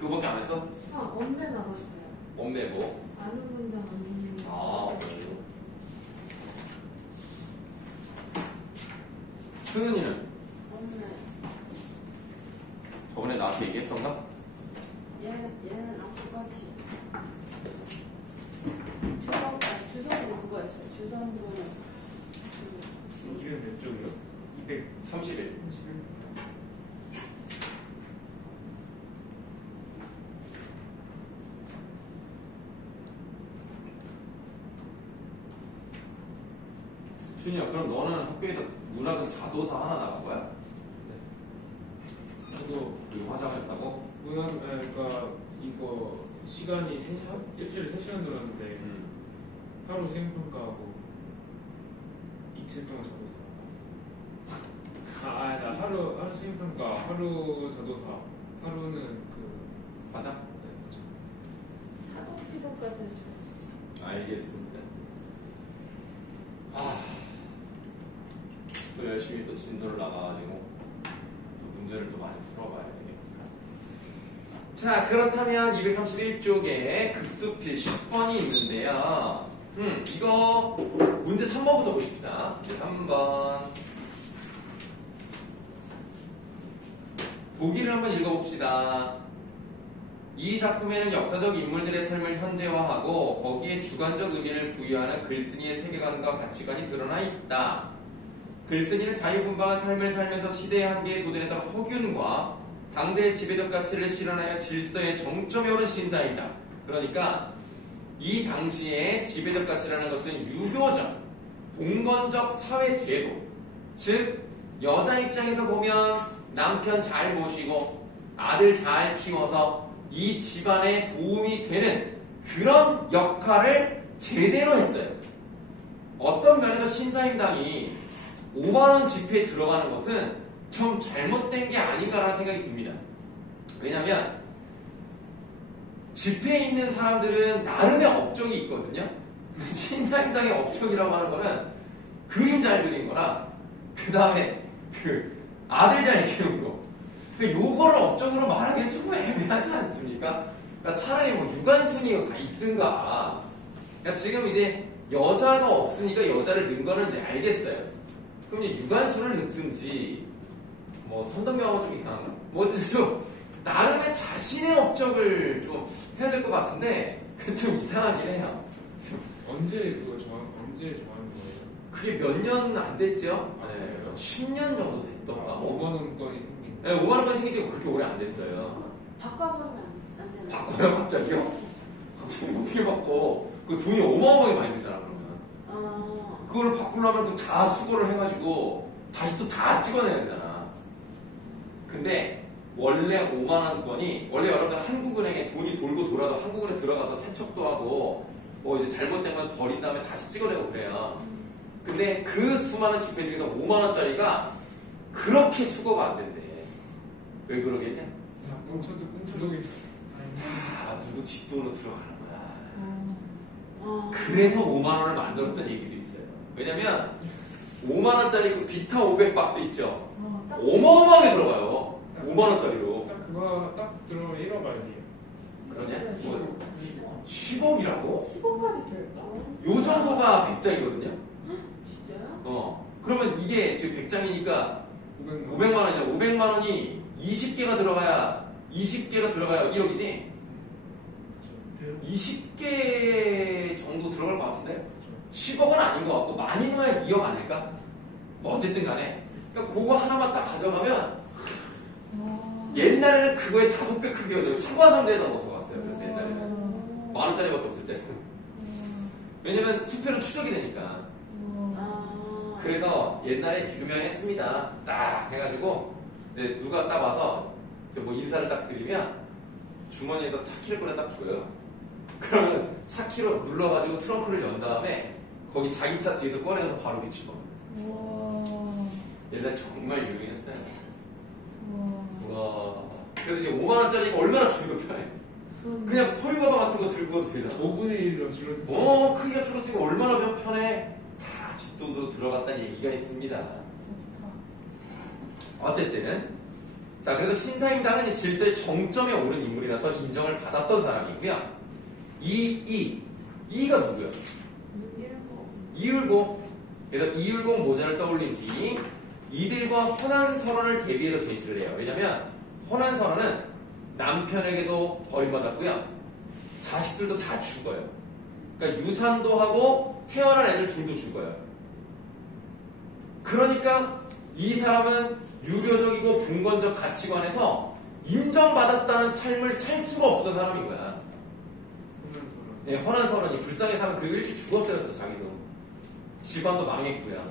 그거밖에 안 했어? 엄매 나갔어요. 엄매 뭐? 아는 문장 아니에요. 오. 승은이는 엄매. 저번에 나한테 얘기했던가? 얘는 똑같이. 주성부 그거였어요. 주성부. 200 몇 쪽이요? 31. 231? 준이야, 그럼 너는 학교에서 문학은 자도사 하나 나간 거야? 저도 그 화장했다고? 그러니까 이거 시간이 3시간? 일주일에 3시간 들었는데 하루 수행평가하고 이틀 동안 자도사 나 하루 수행평가, 하루 자도사, 하루는 맞아? 네, 맞아. 사법 필요까지 했어. 알겠습니다. 또 열심히 또 진도를 나가가지고 또 문제를 또 많이 풀어봐야 되겠다. 자, 그렇다면 231쪽에 급수필 10번이 있는데요. 이거 문제 3번부터 보십시다. 문제 3번. 보기를 한번 읽어봅시다. 이 작품에는 역사적 인물들의 삶을 현재화하고 거기에 주관적 의미를 부여하는 글쓴이의 세계관과 가치관이 드러나 있다. 글쓴이는 자유분방한 삶을 살면서 시대의 한계에 도전에 따라 허균과 당대의 지배적 가치를 실현하여 질서의 정점에 오른 신사입니다. 그러니까 이 당시에 지배적 가치라는 것은 유교적, 봉건적 사회 제도, 즉 여자 입장에서 보면 남편 잘 모시고 아들 잘 키워서 이 집안에 도움이 되는 그런 역할을 제대로 했어요. 어떤 면에서 신사임당이 5만원 집회에 들어가는 것은 좀 잘못된 게 아닌가라는 생각이 듭니다. 왜냐면 집회에 있는 사람들은 나름의 업적이 있거든요. 신사임당의 업적이라고 하는 거는 그림 잘 그린 거랑 그 다음에 아들 잘 키운 거. 근데 요거를 업적으로 말하기엔 조금 애매하지 않습니까? 그러니까 차라리 뭐 유관순이가 있든가. 그러니까 지금 이제 여자가 없으니까 여자를 넣은 거는 이제 알겠어요. 그럼 이제 유관순을 넣든지 뭐 선덕명하고 좀 이상한가? 뭐 어쨌든 좀 나름의 자신의 업적을 좀 해야 될 것 같은데 좀 이상하긴 해요. 언제 정하는 거예요? 그게 몇 년 안 됐죠? 아, 네, 그래요? 10년 정도 됐던가. 5만원권이 생긴. 네, 5만원까지 생긴 지가 그렇게 오래 안 됐어요. 바꿔버리면 안 되나? 바꿔요, 갑자기요? 갑자기 어떻게 바꿔? 그 돈이 어마어마하게 많이 들잖아, 그러면. 그걸 바꾸려면 또 다 수고를 해가지고 다시 또 다 찍어내야 되잖아. 근데 원래 5만원권이 원래 여러분들 한국은행에 돈이 돌고 돌아도 한국은행 들어가서 세척도 하고 뭐 이제 잘못된 건 버린 다음에 다시 찍어내고 그래요. 근데 그 수많은 지폐 중에서 5만원짜리가 그렇게 수거가 안 된대. 왜 그러겠냐? 꽁쳐독이. 누구 뒷돈으로 들어가는 거야. 그래서 5만원을 만들었던 얘기도 있어요. 왜냐면 5만원짜리 그 비타 500박스 있죠? 어마어마하게 들어가요. 5만원짜리로. 딱 그거 딱 들어오면 1억 말이에요. 그러냐? 뭐 10억이라고? 10억까지 될까? 요 정도가 100장이거든요? 진짜요? 그러면 이게 지금 100장이니까 500만 500만원이잖아. 500만원이 20개가 들어가야 1억이지? 20개 정도 들어갈 것 같은데? 10억은 아닌 것 같고 많이 넣어야 2억 아닐까? 뭐 어쨌든 간에 그러니까 그거 하나만 딱 가져가면 옛날에는 그거의 5배 크기였어요. 사과상자에다 넣어서 갔어요. 그래서 옛날에는 만원짜리밖에 없을 때. 왜냐면 수표는 추적이 되니까. 그래서 옛날에 유명했습니다. 딱 해가지고 이제 누가 딱 와서 뭐 인사를 딱 드리면 주머니에서 차키를 꺼내 딱 줘요. 그러면 차키로 눌러가지고 트렁크를 연 다음에 거기 자기 차 뒤에서 꺼내서 바로 비치고. 옛날에 정말 유명했어요. 와. 그래서 이제 5만원짜리가 얼마나 주기도 편해. 그냥 서류 가방 같은 거 들고 가도 되잖아. 5분의 1로 줄어들고. 크기가 줄었으니까 얼마나 편해. 다 뒷돈도 들어갔다는 얘기가 있습니다. 어쨌든 자, 그래서 신사임당은 질서의 정점에 오른 인물이라서 인정을 받았던 사람이고요. 이가 누구야? 이율곡. 그래서 이율곡 모자를 떠올린 뒤 이들과 헌안선언을 대비해서 제시를 해요. 왜냐면 헌안선언은 남편에게도 버림받았고요. 자식들도 다 죽어요. 그러니까 유산도 하고 태어난 애들 둘도 죽어요. 그러니까 이 사람은 유교적이고 봉건적 가치관에서 인정받았다는 삶을 살 수가 없던 사람인 거야. 네, 헌안선언이 불쌍히 사람 그리고 일찍 죽었어요. 또 자기도. 집안도 망했고요.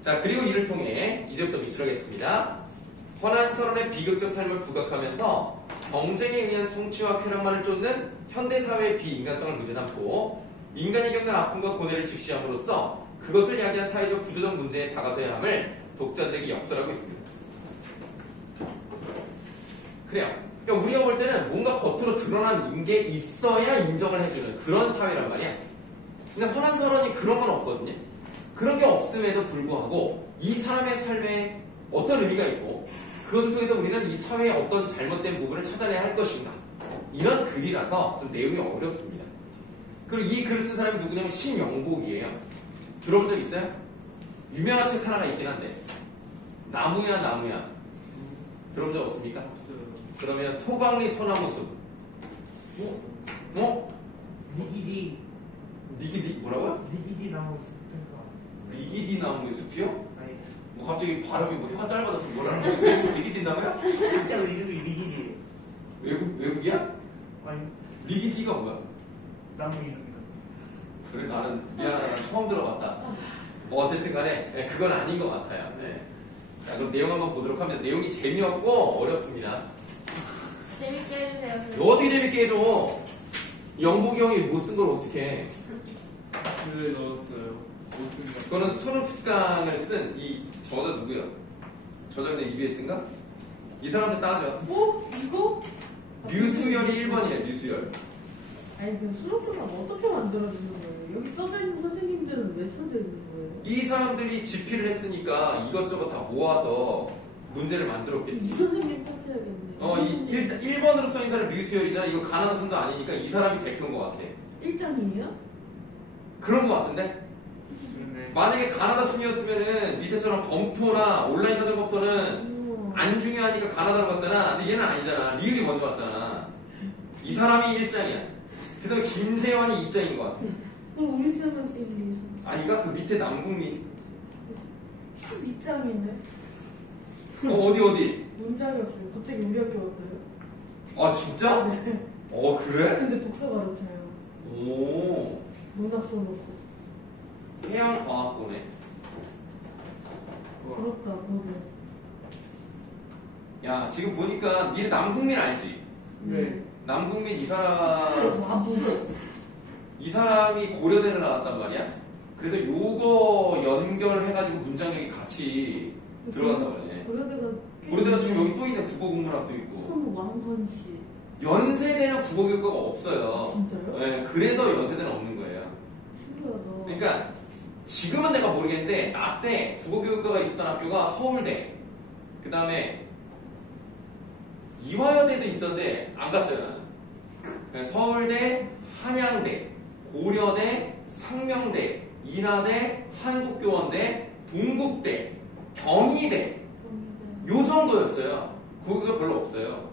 자, 그리고 이를 통해 이제부터 밑으로 하겠습니다. 헌안선언의 비극적 삶을 부각하면서 경쟁에 의한 성취와 쾌락만을 쫓는 현대사회의 비인간성을 문제 삼고 인간이 겪는 아픔과 고뇌를 직시함으로써 그것을 야기한 사회적 구조적 문제에 다가서야 함을 독자들에게 역설하고 있습니다. 그래요. 그러니까 우리가 볼 때는 뭔가 겉으로 드러난 게 있어야 인정을 해주는 그런 사회란 말이야. 근데 허난설원이 그런 건 없거든요. 그런 게 없음에도 불구하고 이 사람의 삶에 어떤 의미가 있고 그것을 통해서 우리는 이 사회의 어떤 잘못된 부분을 찾아내야 할 것인가, 이런 글이라서 좀 내용이 어렵습니다. 그리고 이 글을 쓴 사람이 누구냐면 심영복이에요. 들어본 적 있어요? 유명한 책 하나가 있긴 한데 나무야 나무야 들어본 적 없습니까? 없어요. 그러면 소강리 소나무숲. 어? 리기디 니기디 뭐라고요? 리기디 나무 숲에서 니기디 나무 숲이요? 아니 뭐 갑자기 발음이 뭐 혀 짧아져서 뭐라는 거야? 니기디 나무야? 진짜로 이름이 리기디 외국이야? 아니 니기디가 뭐야? 나무 이름이다. 그래 나는 미안하다 난 처음 들어봤다. 뭐 어쨌든 간에 네, 그건 아닌 것 같아요. 네. 자 그럼 내용 한번 보도록 하면 내용이 재미없고 어렵습니다. 재밌게 해주세요. 이거 어떻게 재밌게 해줘? 영국이 형이 못 쓴 걸 어떻게 해? 글에 넣었어요. 못씁니다. 그거는 수능 특강을 쓴 이 저자 누구야? 저자는 EBS인가? 이 사람들 따져. 뭐? 이거? 류수열이 1번이래 류수열. 아니 그 수능수가 어떻게 만들어주는 거예요? 여기 써져 있는 선생님들은 왜 써져 있는 거예요? 이 사람들이 집필을 했으니까 이것저것 다 모아서 문제를 이 만들었겠지. 선생님 찾아야겠네. 1번으로 써있는 사람 류수열이잖아. 이거 가나다 순도 아니니까 이 사람이 대표인 것 같아. 1장이에요? 그런 것 같은데? 네. 만약에 가나다 순이었으면은 밑에처럼 검토나 온라인 사전 검토는 안 중요하니까 가나다로 갔잖아. 근데 얘는 아니잖아. 리을이 먼저 왔잖아. 이 사람이 1장이야. 그 다음에 김재환이 2장인 것 같아. 그럼 우리 쌤은 1, 2, 3. 아니가? 그 밑에 남궁민. 12장인데? 어디? 문장이 없어요. 갑자기 우리 학교 왔어요. 아 진짜? 네. 그래? 근데 독서 가르쳐요. 오, 문학 써놓고. 해양과학고네. 부럽다, 거기. 야 지금 보니까 니네 남궁민 알지? 네. 남궁민 이 사람, 와부. 이 사람이 고려대를 나왔단 말이야. 그래서 요거 연결해가지고 문장력이 같이 들어간단 말이야. 고려대가 지금 여기 또 있네. 국어국문학도 있고. 손왕헌 씨. 연세대는 국어교과가 없어요. 진짜요? 네, 그래서 연세대는 없는 거예요. 신기하다. 그러니까 지금은 내가 모르겠는데 나 때 국어교과가 있었던 학교가 서울대, 그 다음에 이화여대도 있었는데 안 갔어요 나는. 그냥 서울대, 한양대, 고려대, 상명대, 인하대, 한국교원대, 동국대, 경희대 요 정도였어요. 국어가 별로 없어요.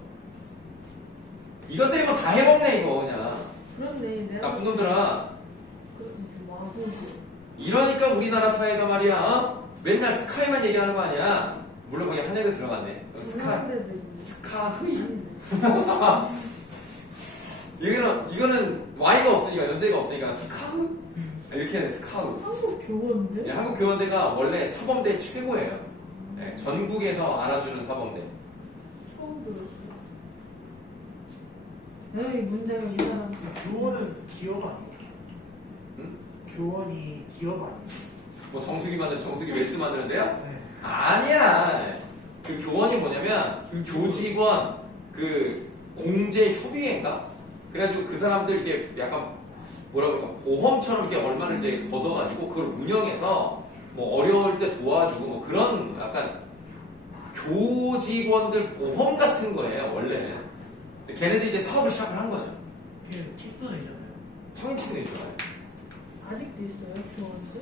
이것들이 뭐 다 해먹네 이거 그냥. 그런데 내가 나쁜 놈들아. 와부. 이러니까 우리나라 사회가 말이야 맨날 스카이만 얘기하는 거 아니야. 물론 거기 한약을 들어갔네. 스카흐이. 이거는 Y가 없으니까 연세가 없으니까 스카흐 이렇게 하네. 스카흐. 한국 교원대? 네, 한국 교원대가 원래 사범대 최고예요. 네, 전국에서 알아주는 사범대. 처음 들었어. 에이 문제가 이 사람. 교원은 기업 아니에요? 응? 교원이 기업 아니에요? 뭐 정수기 웨스 만드는데요? 네. 아니야. 그 교원이 뭐냐면 교직원 그 공제 협의회인가? 그래가지고 그 사람들 이게 약간 뭐라 그럴까 보험처럼 이렇게 얼마를 이제 걷어가지고 그걸 운영해서 뭐 어려울 때 도와주고 뭐 그런 약간 교직원들 보험 같은 거예요 원래는. 근데 걔네들이 이제 사업을 시작을 한 거죠. 그게 책도내잖아요. 성인치고 되죠. 아직도 있어요 교원대?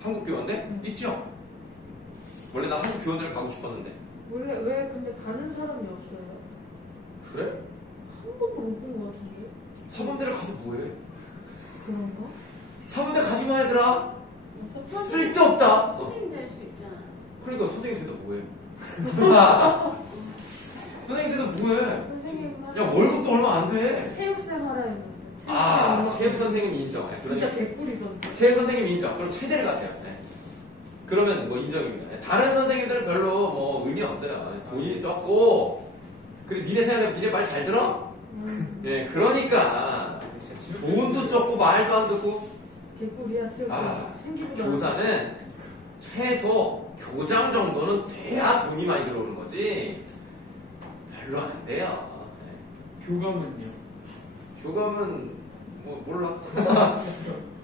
한국 교원대? 있죠. 원래 나 한국 교원대를 가고 싶었는데. 왜 근데 가는 사람이 없어요? 그래? 한 번도 못 본 것 같은데. 사범대를 가서 뭐해? 그런가? 사범대 가지 마 얘들아. 어차피 쓸데없다. 선생님 될 수 있잖아요. 그러니까 선생님 돼서 뭐해? 선생님 돼서 뭐해? 선생님 야 월급도 얼마 안 돼. 체육생활 했는데. 체육 선생님 인정. 진짜 개꿀이던데. 체육 선생님 인정. 그럼 최대를 가세요. 네. 그러면 뭐 인정입니다. 다른 선생님들은 별로 뭐 의미 없어요. 돈이 적고 그리고 니네 생각해 니네 말 잘 들어? 예, 그러니까 돈도 적고 말도 안 듣고. 개꿀이야 아, 생기보다. 교사는 최소 교장 정도는 돼야 돈이 많이 들어오는 거지. 별로 안 돼요. 교감은요? 교감은 뭐 몰라.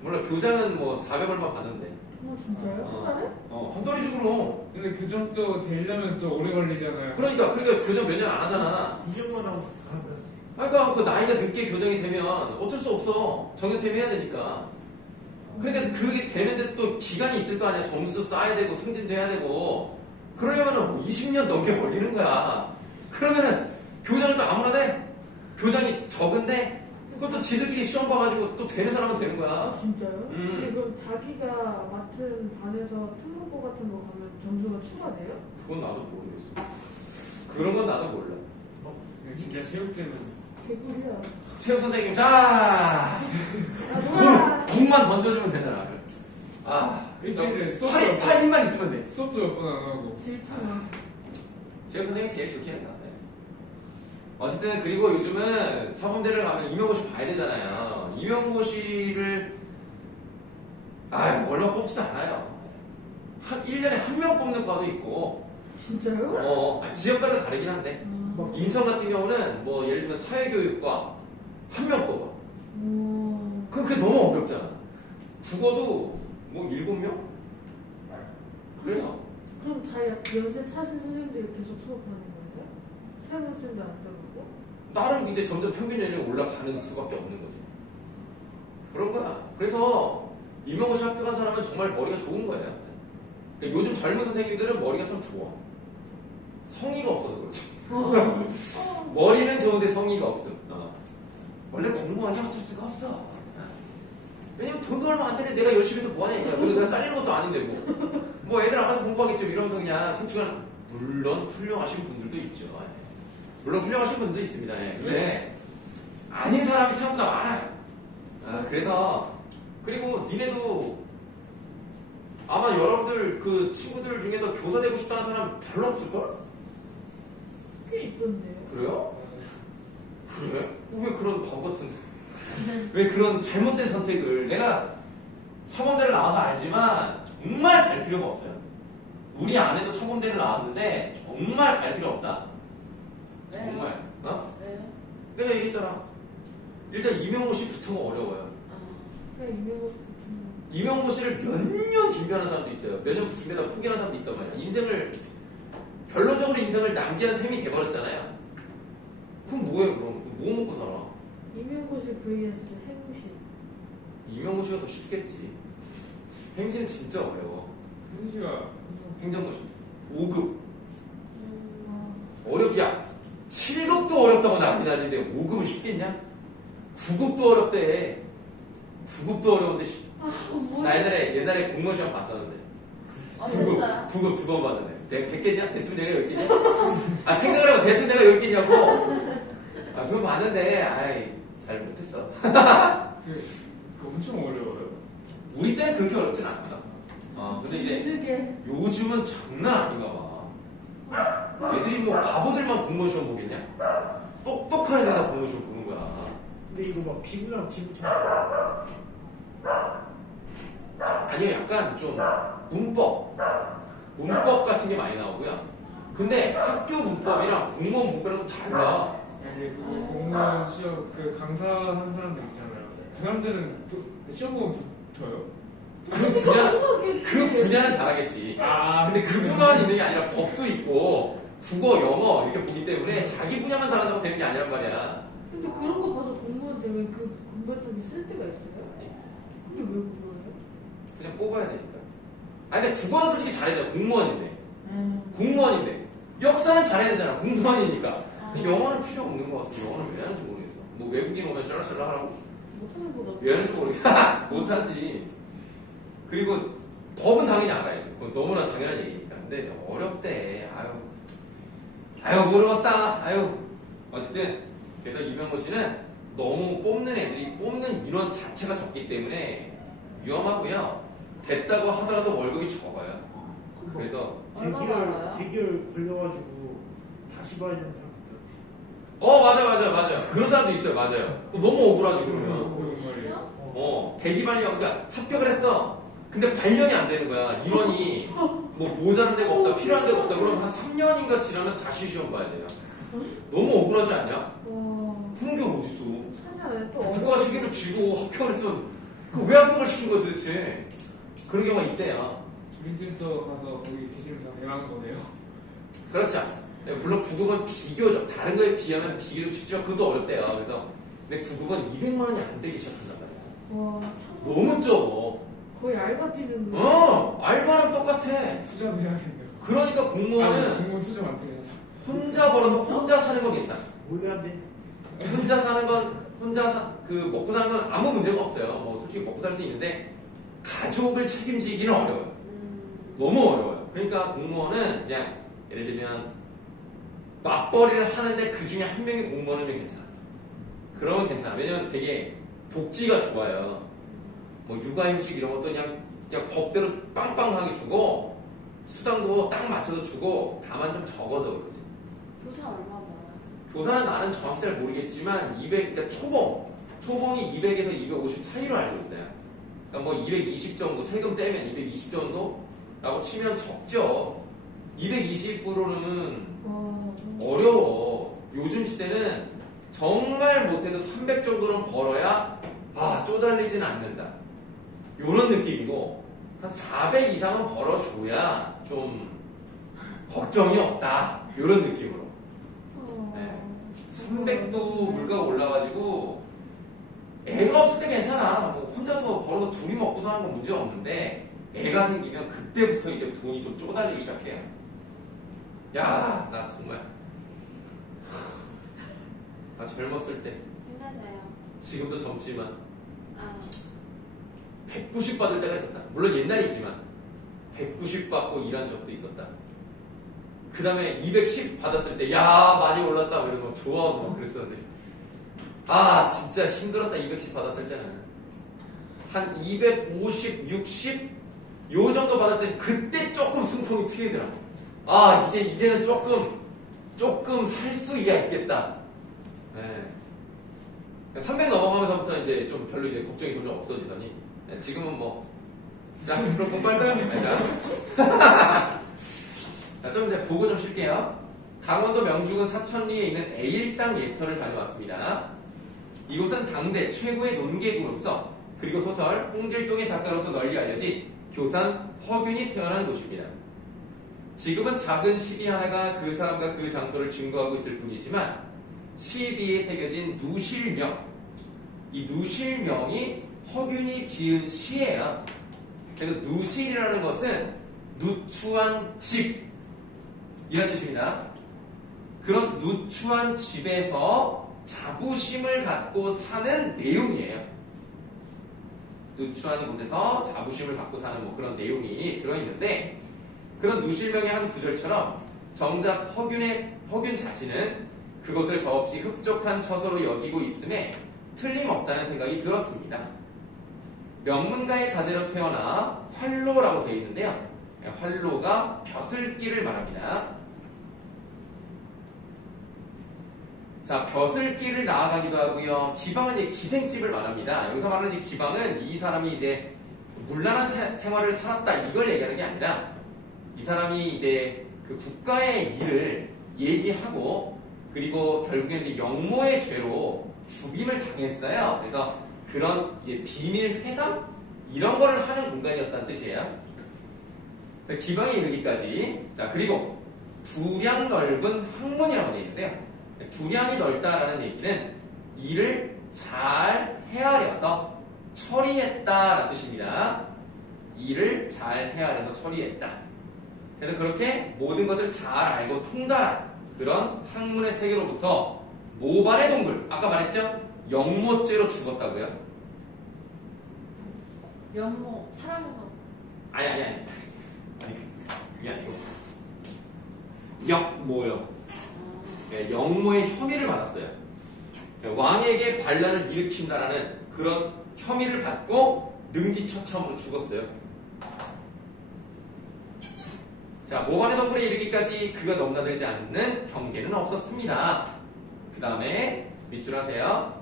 몰라. 교장은 뭐 400얼마 받는데. 진짜요? 한 달에? 한 달이지 그럼. 근데 교정도 되려면 또 오래 걸리잖아요. 그러니까 교장 몇 년 안 하잖아. 이정만 하고 가면 그러니까 그 나이가 늦게 교정이 되면 어쩔 수 없어. 정년퇴임 해야 되니까. 그러니까 그게 되는데 또 기간이 있을 거 아니야. 점수 쌓아야 되고 승진도 해야 되고. 그러려면 20년 넘게 걸리는 거야. 그러면은 교장도 아무나 돼. 교장이 적은데 그것도 지들끼리 시험 봐가지고 또 되는 사람은 되는 거야. 진짜요? 근데 그럼 자기가 맡은 반에서 특목고 같은 거 가면 점수가 추가돼요? 그건 나도 모르겠어. 그런 건 나도 몰라. 진짜 체육쌤은 개꿀이야. 체육 선생님, 자, 공만 던져주면 되잖아. 일주일에 수업도 팔 힘만 있으면 돼. 수업도 몇 번 안 하고. 질투나. 체육 선생님이 제일 좋긴 한다. 어쨌든 그리고 요즘은 사범대를 가면 임용고시 봐야 되잖아요. 임용고시를 얼마 뽑지도 않아요. 1년에 한 명 뽑는 과도 있고. 진짜요? 지역별로 다르긴 한데. 인천 같은 경우는 뭐 예를 들면 사회교육과 한 명 뽑아. 그럼 그게 너무 어렵잖아. 국어도 뭐 7명? 그래요. 그럼 다 연세 차신 선생님들이 계속 수업하는 건가요? 새로운 선생님들 안 들어오고? 나름 이제 점점 평균 연령이 올라가는 수밖에 없는 거지. 그런 거야. 그래서 임용고시 합격한 사람은 정말 머리가 좋은 거예요. 그러니까 요즘 젊은 선생님들은 머리가 참 좋아. 성의가 없어서 그렇지. 머리는 좋은데 성의가 없음. 원래 공무원이 어쩔 수가 없어. 왜냐면 돈도 얼마 안 되는데 내가 열심히 해서 뭐하냐 이거야. 그리고 내가 잘리는 것도 아닌데 뭐 애들 알아서 공부하겠죠 이러면서 그냥 대충. 물론 훌륭하신 분들도 있죠. 물론 훌륭하신 분들도 있습니다. 근데 아닌 사람이 생각보다 많아요. 그래서 그리고 니네도 아마 여러분들 그 친구들 중에서 교사 되고 싶다는 사람 별로 없을걸? 꽤 이쁜데요. 그래요? 그래? 왜 그런 바보 같은 왜 그런 잘못된 선택을 내가 사범대를 나와서 알지만 정말 갈 필요가 없어요. 우리 아내도 사범대를 나왔는데 정말 갈 필요 없다. 왜요? 정말. 왜요? 내가 얘기했잖아. 일단 임용고시 붙으면 어려워요. 그냥 임용고시 임용고시를 몇 년 준비하는 사람도 있어요. 몇 년 준비하다가 포기하는 사람도 있단 말이야. 결론적으로 인생을 낭비한 셈이 돼버렸잖아요. 그럼 뭐해 그럼? 뭐 먹고 살아? 임용고시 vs 행시. 임용고시가 더 쉽겠지. 행시는 진짜 어려워. 현시가 행정고시 5급 어렵야. 7급도 어렵다고 난리 났는데 5급은 쉽겠냐? 9급도 어렵대. 9급도 어려운데 나 옛날에 공무원 시험 봤었는데 9급 2번 봤는데 내가 됐겠냐? 됐으면 내가 여기 있겠냐? 생각을 해봐. 됐으면 내가 여기 있겠냐고. 2번 봤는데 잘 못했어. 엄청 어려워요. 우리 때는 그렇게 어렵진 않았어. 근데 이제 진득해. 요즘은 장난 아닌가 봐. 애들이 뭐 바보들만 공무원 시험 보겠냐? 똑똑한 애들만 공무원 시험 보는 거야. 근데 이거 막 비구랑 지구처럼 아니요, 약간 좀 문법 같은 게 많이 나오고요. 근데 학교 문법이랑 공무원 문법이랑 달라. 아니 그 공무원 시험 그 강사한 사람들 있잖아요. 그 사람들은 시험 보면 붙어요. 그 분야는 잘하겠지. 근데 그 분야만 있는 게 아니라 법도 있고 국어, 영어 이렇게 보기 때문에 자기 분야만 잘한다고 되는 게 아니란 말이야. 근데 그런 거 봐서 공무원 되면 그 공부했던 게 쓸 데가 있어요? 근데 왜 그거예요? 그냥 뽑아야 되니까. 근데 국어는 솔직히 잘해야 돼. 공무원인데. 역사는 잘해야 되잖아. 공무원이니까. 근데 영어는 필요 없는 것 같아. 영어는 왜 하는지 모르겠어. 뭐 외국인 오면 쩔쩔 하라고. 못하는 거다. 왜 하는지 모르겠어. 못하지. 그리고 법은 당연히 알아야지. 그건 너무나 당연한 얘기니까. 근데 어렵대. 모르겠다. 어쨌든 그래서 임용고시는 너무 뽑는 애들이 뽑는 인원 자체가 적기 때문에 위험하고요. 됐다고 하더라도 월급이 적어요. 그래서 얼마나 알아요? 대기열 걸려가지고 다시 봐야 되는 사람도 맞아요. 그런 사람도 있어요. 맞아요. 너무 억울하지, 그러면. 정말이에요. 대기반이야. 그러니까 합격을 했어. 근데 발령이 안 되는 거야. 인원이 뭐 모자란 데가 없다, 필요한 데가 없다. 그러면 한 3년인가 지나면 다시 시험 봐야 돼요. 너무 억울하지 않냐? 와, 그런 게 어딨어. 참여해 또 국가 책임을 지고 합격을 했으면 왜 합격을 시킨 거야 도대체? 그런 경우가 있대요. 주민센터 가서 거기 계시면 다 대단한 거네요. 그렇죠. 물론 구급은 비교적 다른 거에 비하면 비교적 쉽지만 그것도 어렵대요. 그래서 근데 구급은 200만 원이 안 되기 시작한단 말이야. 와, 너무 적어. 거의 알바 뛰는 알바랑 똑같아. 투자도 해야겠네요. 그러니까 공무원은 공무원 투자 많대요. 혼자 벌어서 혼자 사는 건 괜찮아. 몰래 안 돼. 혼자 사는 건 먹고 사는 건 아무 문제가 없어요. 뭐 솔직히 먹고 살 수 있는데 가족을 책임지기는 어려워요. 너무 어려워요. 그러니까 공무원은 그냥 예를 들면 맞벌이를 하는데 그 중에 한 명이 공무원이면 괜찮아. 그러면 괜찮아. 왜냐면 되게 복지가 좋아요. 뭐 육아휴직 이런 것도 그냥 법대로 빵빵하게 주고 수당도 딱 맞춰서 주고 다만 좀 적어서 그러지. 교사 얼마 벌어요? 교사는 나는 정확히 잘 모르겠지만 그러니까 초봉이 200에서 250 사이로 알고 있어요. 그러니까 뭐 220 정도 세금 떼면 220 정도라고 치면 적죠. 220으로는 어려워. 요즘 시대는 정말 못해도 300 정도는 벌어야 쪼달리지는 않는다. 요런 느낌이고 한 400 이상은 벌어줘야 좀 걱정이 없다. 요런 느낌으로. 300도 물가가 올라가지고 애가 없을 때 괜찮아. 뭐 혼자서 벌어서 둘이 먹고 사는 건 문제가 없는데 애가 생기면 그때부터 이제 돈이 좀 쪼달리기 시작해요. 야, 나 정말 나 젊었을 때 힘내세요. 지금도 젊지만 아, 190 받을 때가 있었다. 물론 옛날이지만 190 받고 일한 적도 있었다. 그 다음에 210 받았을 때 야 많이 올랐다 이런 거 좋아하고 막 그랬었는데 진짜 힘들었다. 210 받았을 때는 한 250, 60 요 정도 받았을 때 그때 조금 숨통이 트이더라. 이제는 조금 살 수 있겠다. 300 넘어가면서부터 이제 좀 별로 이제 걱정이 점점 없어지더니 지금은 자 그럼 공부할까요? 자, 좀 이제 보고 좀 쉴게요. 강원도 명주군 사천리에 있는 A일당 예터를 다녀왔습니다. 이곳은 당대 최고의 논객으로서 그리고 소설 홍길동의 작가로서 널리 알려진 교산 허균이 태어난 곳입니다. 지금은 작은 시비 하나가 그 사람과 그 장소를 증거하고 있을 뿐이지만 시 뒤에 새겨진 누실명, 이 누실명이 허균이 지은 시예요. 그래서 누실이라는 것은 누추한 집 이런 뜻입니다. 그런 누추한 집에서 자부심을 갖고 사는 내용이에요. 누추한 곳에서 자부심을 갖고 사는 그런 내용이 들어있는데 그런 누실명의 한 구절처럼 정작 허균 자신은 그것을 더없이 흡족한 처소로 여기고 있음에 틀림없다는 생각이 들었습니다. 명문가의 자제로 태어나 활로라고 되어 있는데요. 활로가 벼슬길을 말합니다. 자, 벼슬길을 나아가기도 하고요. 기방은 이제 기생집을 말합니다. 여기서 말하는 이제 기방은 이 사람이 이제 문란한 생활을 살았다 이걸 얘기하는 게 아니라 이 사람이 이제 그 국가의 일을 얘기하고 그리고 결국에는 이제 영모의 죄로 죽임을 당했어요. 그래서 그런 이제 비밀 회담 이런 거를 하는 공간이었다는 뜻이에요. 기방에 이르기까지. 자, 그리고 두량 넓은 학문이라고 되어 있어요. 두량이 넓다라는 얘기는 일을 잘 헤아려서 처리했다라는 뜻입니다. 일을 잘 헤아려서 처리했다. 그래서 그렇게 모든 것을 잘 알고 통달한 그런 학문의 세계로부터 모발의 동굴, 아까 말했죠? 영모죄로 죽었다고요? 연모 사랑해서 아니 그게 아니고 역모요. 영모의 혐의를 받았어요. 왕에게 반란을 일으킨다라는 그런 혐의를 받고 능지처참으로 죽었어요. 자, 모반의 덩굴에 이르기까지 그가 넘나들지 않는 경계는 없었습니다. 그 다음에 밑줄 하세요.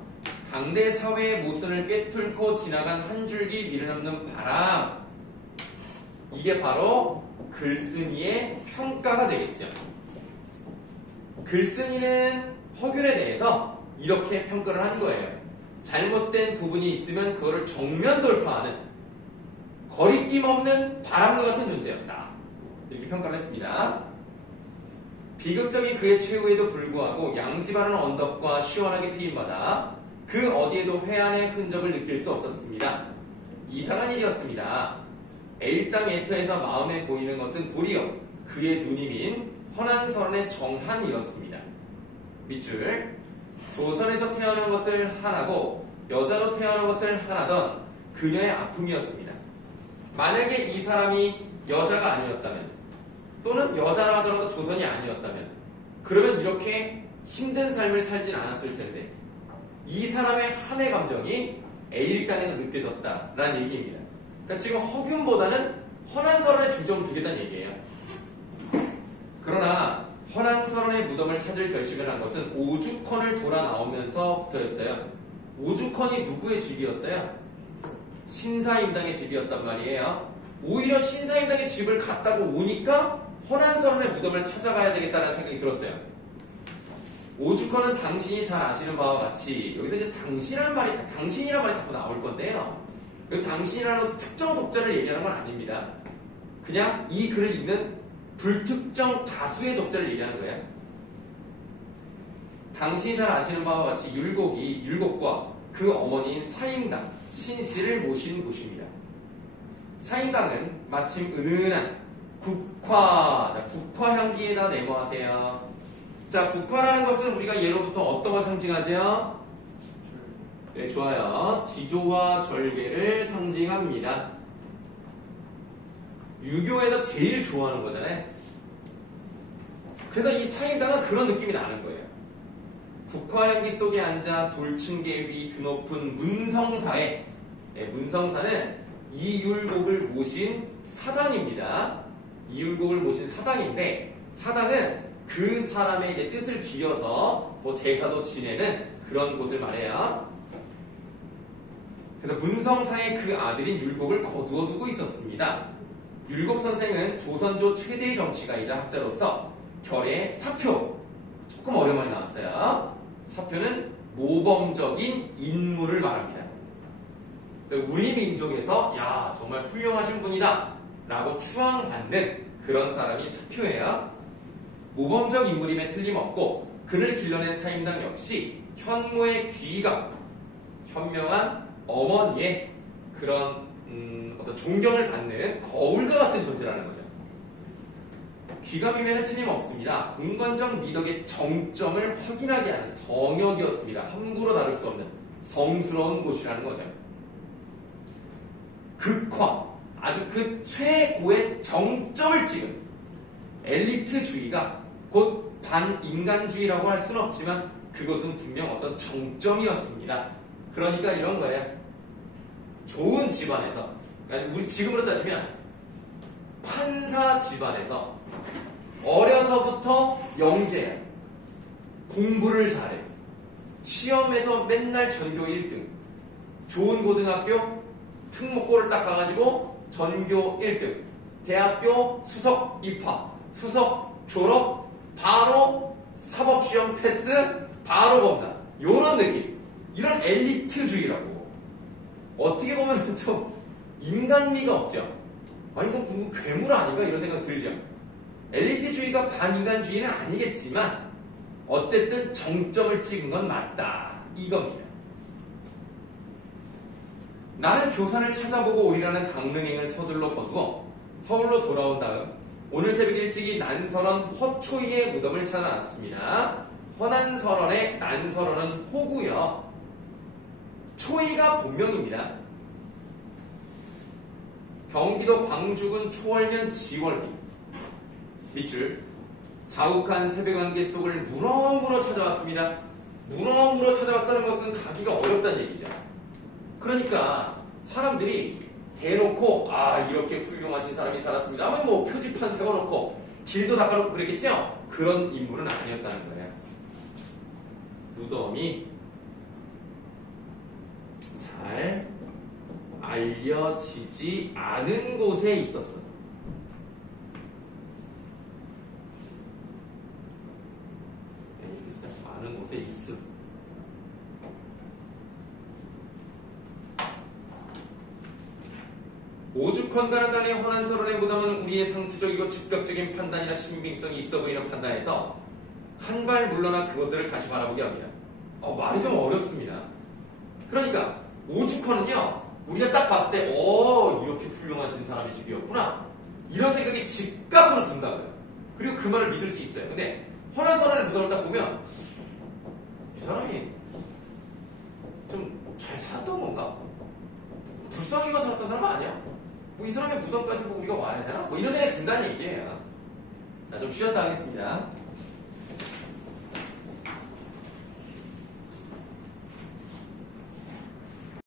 당대 사회의 모순을 꿰뚫고 지나간 한 줄기 미련없는 바람. 이게 바로 글쓴이의 평가가 되겠죠. 글쓴이는 허균에 대해서 이렇게 평가를 한 거예요. 잘못된 부분이 있으면 그거를 정면 돌파하는 거리낌 없는 바람과 같은 존재였다. 이렇게 평가를 했습니다. 비극적인 그의 최후에도 불구하고 양지바른 언덕과 시원하게 트인 바다 그 어디에도 회한의 흔적을 느낄 수 없었습니다. 이상한 일이었습니다. A땅 애터에서 마음에 보이는 것은 도리어 그의 누님인 헌한설원의 정한이었습니다. 밑줄 조선에서 태어난 것을 하나고 여자로 태어난 것을 하나던 그녀의 아픔이었습니다. 만약에 이 사람이 여자가 아니었다면 또는 여자라 하더라도 조선이 아니었다면 그러면 이렇게 힘든 삶을 살진 않았을 텐데 이 사람의 한의 감정이 A일 땅에서 느껴졌다라는 얘기입니다. 그러니까 지금 허균보다는 헌한설원에 중점을 두겠다는 얘기예요. 그러나 헌한설원의 무덤을 찾을 결심을 한 것은 오죽헌을 돌아 나오면서부터였어요. 오죽헌이 누구의 집이었어요? 신사임당의 집이었단 말이에요. 오히려 신사임당의 집을 갔다고 오니까 헌한설원의 무덤을 찾아가야 되겠다는 생각이 들었어요. 오죽헌은 당신이 잘 아시는 바와 같이 여기서 이제 당신이란 말이 자꾸 나올 건데요. 당신이라는 특정 독자를 얘기하는 건 아닙니다. 그냥 이 글을 읽는 불특정 다수의 독자를 얘기하는 거예요. 당신이 잘 아시는 바와 같이 율곡과 그 어머니인 사임당 신씨를 모신 곳입니다. 사임당은 마침 은은한 국화, 자, 국화 향기에다 내모하세요. 자, 국화라는 것은 우리가 예로부터 어떤 걸 상징하죠? 네, 좋아요. 지조와 절개를 상징합니다. 유교에서 제일 좋아하는 거잖아요. 그래서 이 사임당은 그런 느낌이 나는 거예요. 국화향기 속에 앉아 돌층계 위 드높은 문성사에, 네, 문성사는 이율곡을 모신 사당입니다. 이율곡을 모신 사당인데 사당은 그 사람의 이제 뜻을 빌어서 뭐 제사도 지내는 그런 곳을 말해요. 그래서 문성사의 그 아들인 율곡을 거두어 두고 있었습니다. 율곡 선생은 조선조 최대의 정치가이자 학자로서 결의 사표, 조금 어려움이 나왔어요. 사표는 모범적인 인물을 말합니다. 우리 민족에서 야 정말 훌륭하신 분이다 라고 추앙받는 그런 사람이 사표예요. 모범적 인물임에 틀림없고 그를 길러낸 사임당 역시 현모의 귀가 현명한 어머니의 그런 어떤 존경을 받는 거울과 같은 존재라는 거죠. 귀감이면 틀림없습니다. 공건적 미덕의 정점을 확인하게 하는 성역이었습니다. 함부로 다룰 수 없는 성스러운 곳이라는 거죠. 극화, 아주 그 최고의 정점을 찍은 엘리트주의가 곧 반인간주의라고 할 수는 없지만 그것은 분명 어떤 정점이었습니다. 그러니까 이런 거예요. 좋은 집안에서, 그러니까 우리 지금으로 따지면 판사 집안에서 어려서부터 영재야. 공부를 잘해. 시험에서 맨날 전교 1등. 좋은 고등학교 특목고를 딱 가가지고 전교 1등. 대학교 수석 입학. 수석 졸업. 바로 사법시험 패스. 바로 검사. 요런 느낌. 이런 엘리트주의라고. 어떻게 보면 좀 인간미가 없죠. 아니 이거 누구 괴물 아닌가 이런 생각 들죠. 엘리트주의가 반인간주의는 아니겠지만 어쨌든 정점을 찍은 건 맞다 이겁니다. 나는 교산을 찾아보고 오리라는 강릉행을 서둘러 거두어 서울로 돌아온 다음 오늘 새벽 일찍이 난설원 허초이의 무덤을 찾아놨습니다. 헌한설원의 난설원은 호구요. 초이가 본명입니다. 경기도 광주군 초월면 지월리. 밑줄. 자욱한 새벽 안개 속을 무럭무럭 찾아왔습니다. 무럭무럭 찾아왔다는 것은 가기가 어렵다는 얘기죠. 그러니까 사람들이 대놓고 아 이렇게 훌륭하신 사람이 살았습니다 하면 뭐 표지판 세워놓고 길도 닦아놓고 그랬겠죠? 그런 인물은 아니었다는 거예요. 무덤이 잘 알려지지 않은 곳에 있었어. 이렇게 쓰자. 많은 곳에 있음. 오죽헌가는 달리 헌안설원의 무덤은 우리의 상투적이고 즉각적인 판단이나 신빙성이 있어 보이는 판단에서 한 발 물러나 그것들을 다시 바라보게 합니다. 말이 좀 어렵습니다. 그러니까 오죽헌은요, 우리가 딱 봤을 때 이렇게 훌륭하신 사람이 집이었구나, 이런 생각이 즉각으로 든다고요. 그리고 그 말을 믿을 수 있어요. 근데 헌안설원의 무덤을 딱 보면 이 사람이 좀 잘 살았던 건가? 불쌍히만 살았던 사람 아니야? 이 사람의 무덤까지 우리가 와야 되나? 이런 생각이 든다는 얘기예요. 자, 좀 쉬었다 하겠습니다.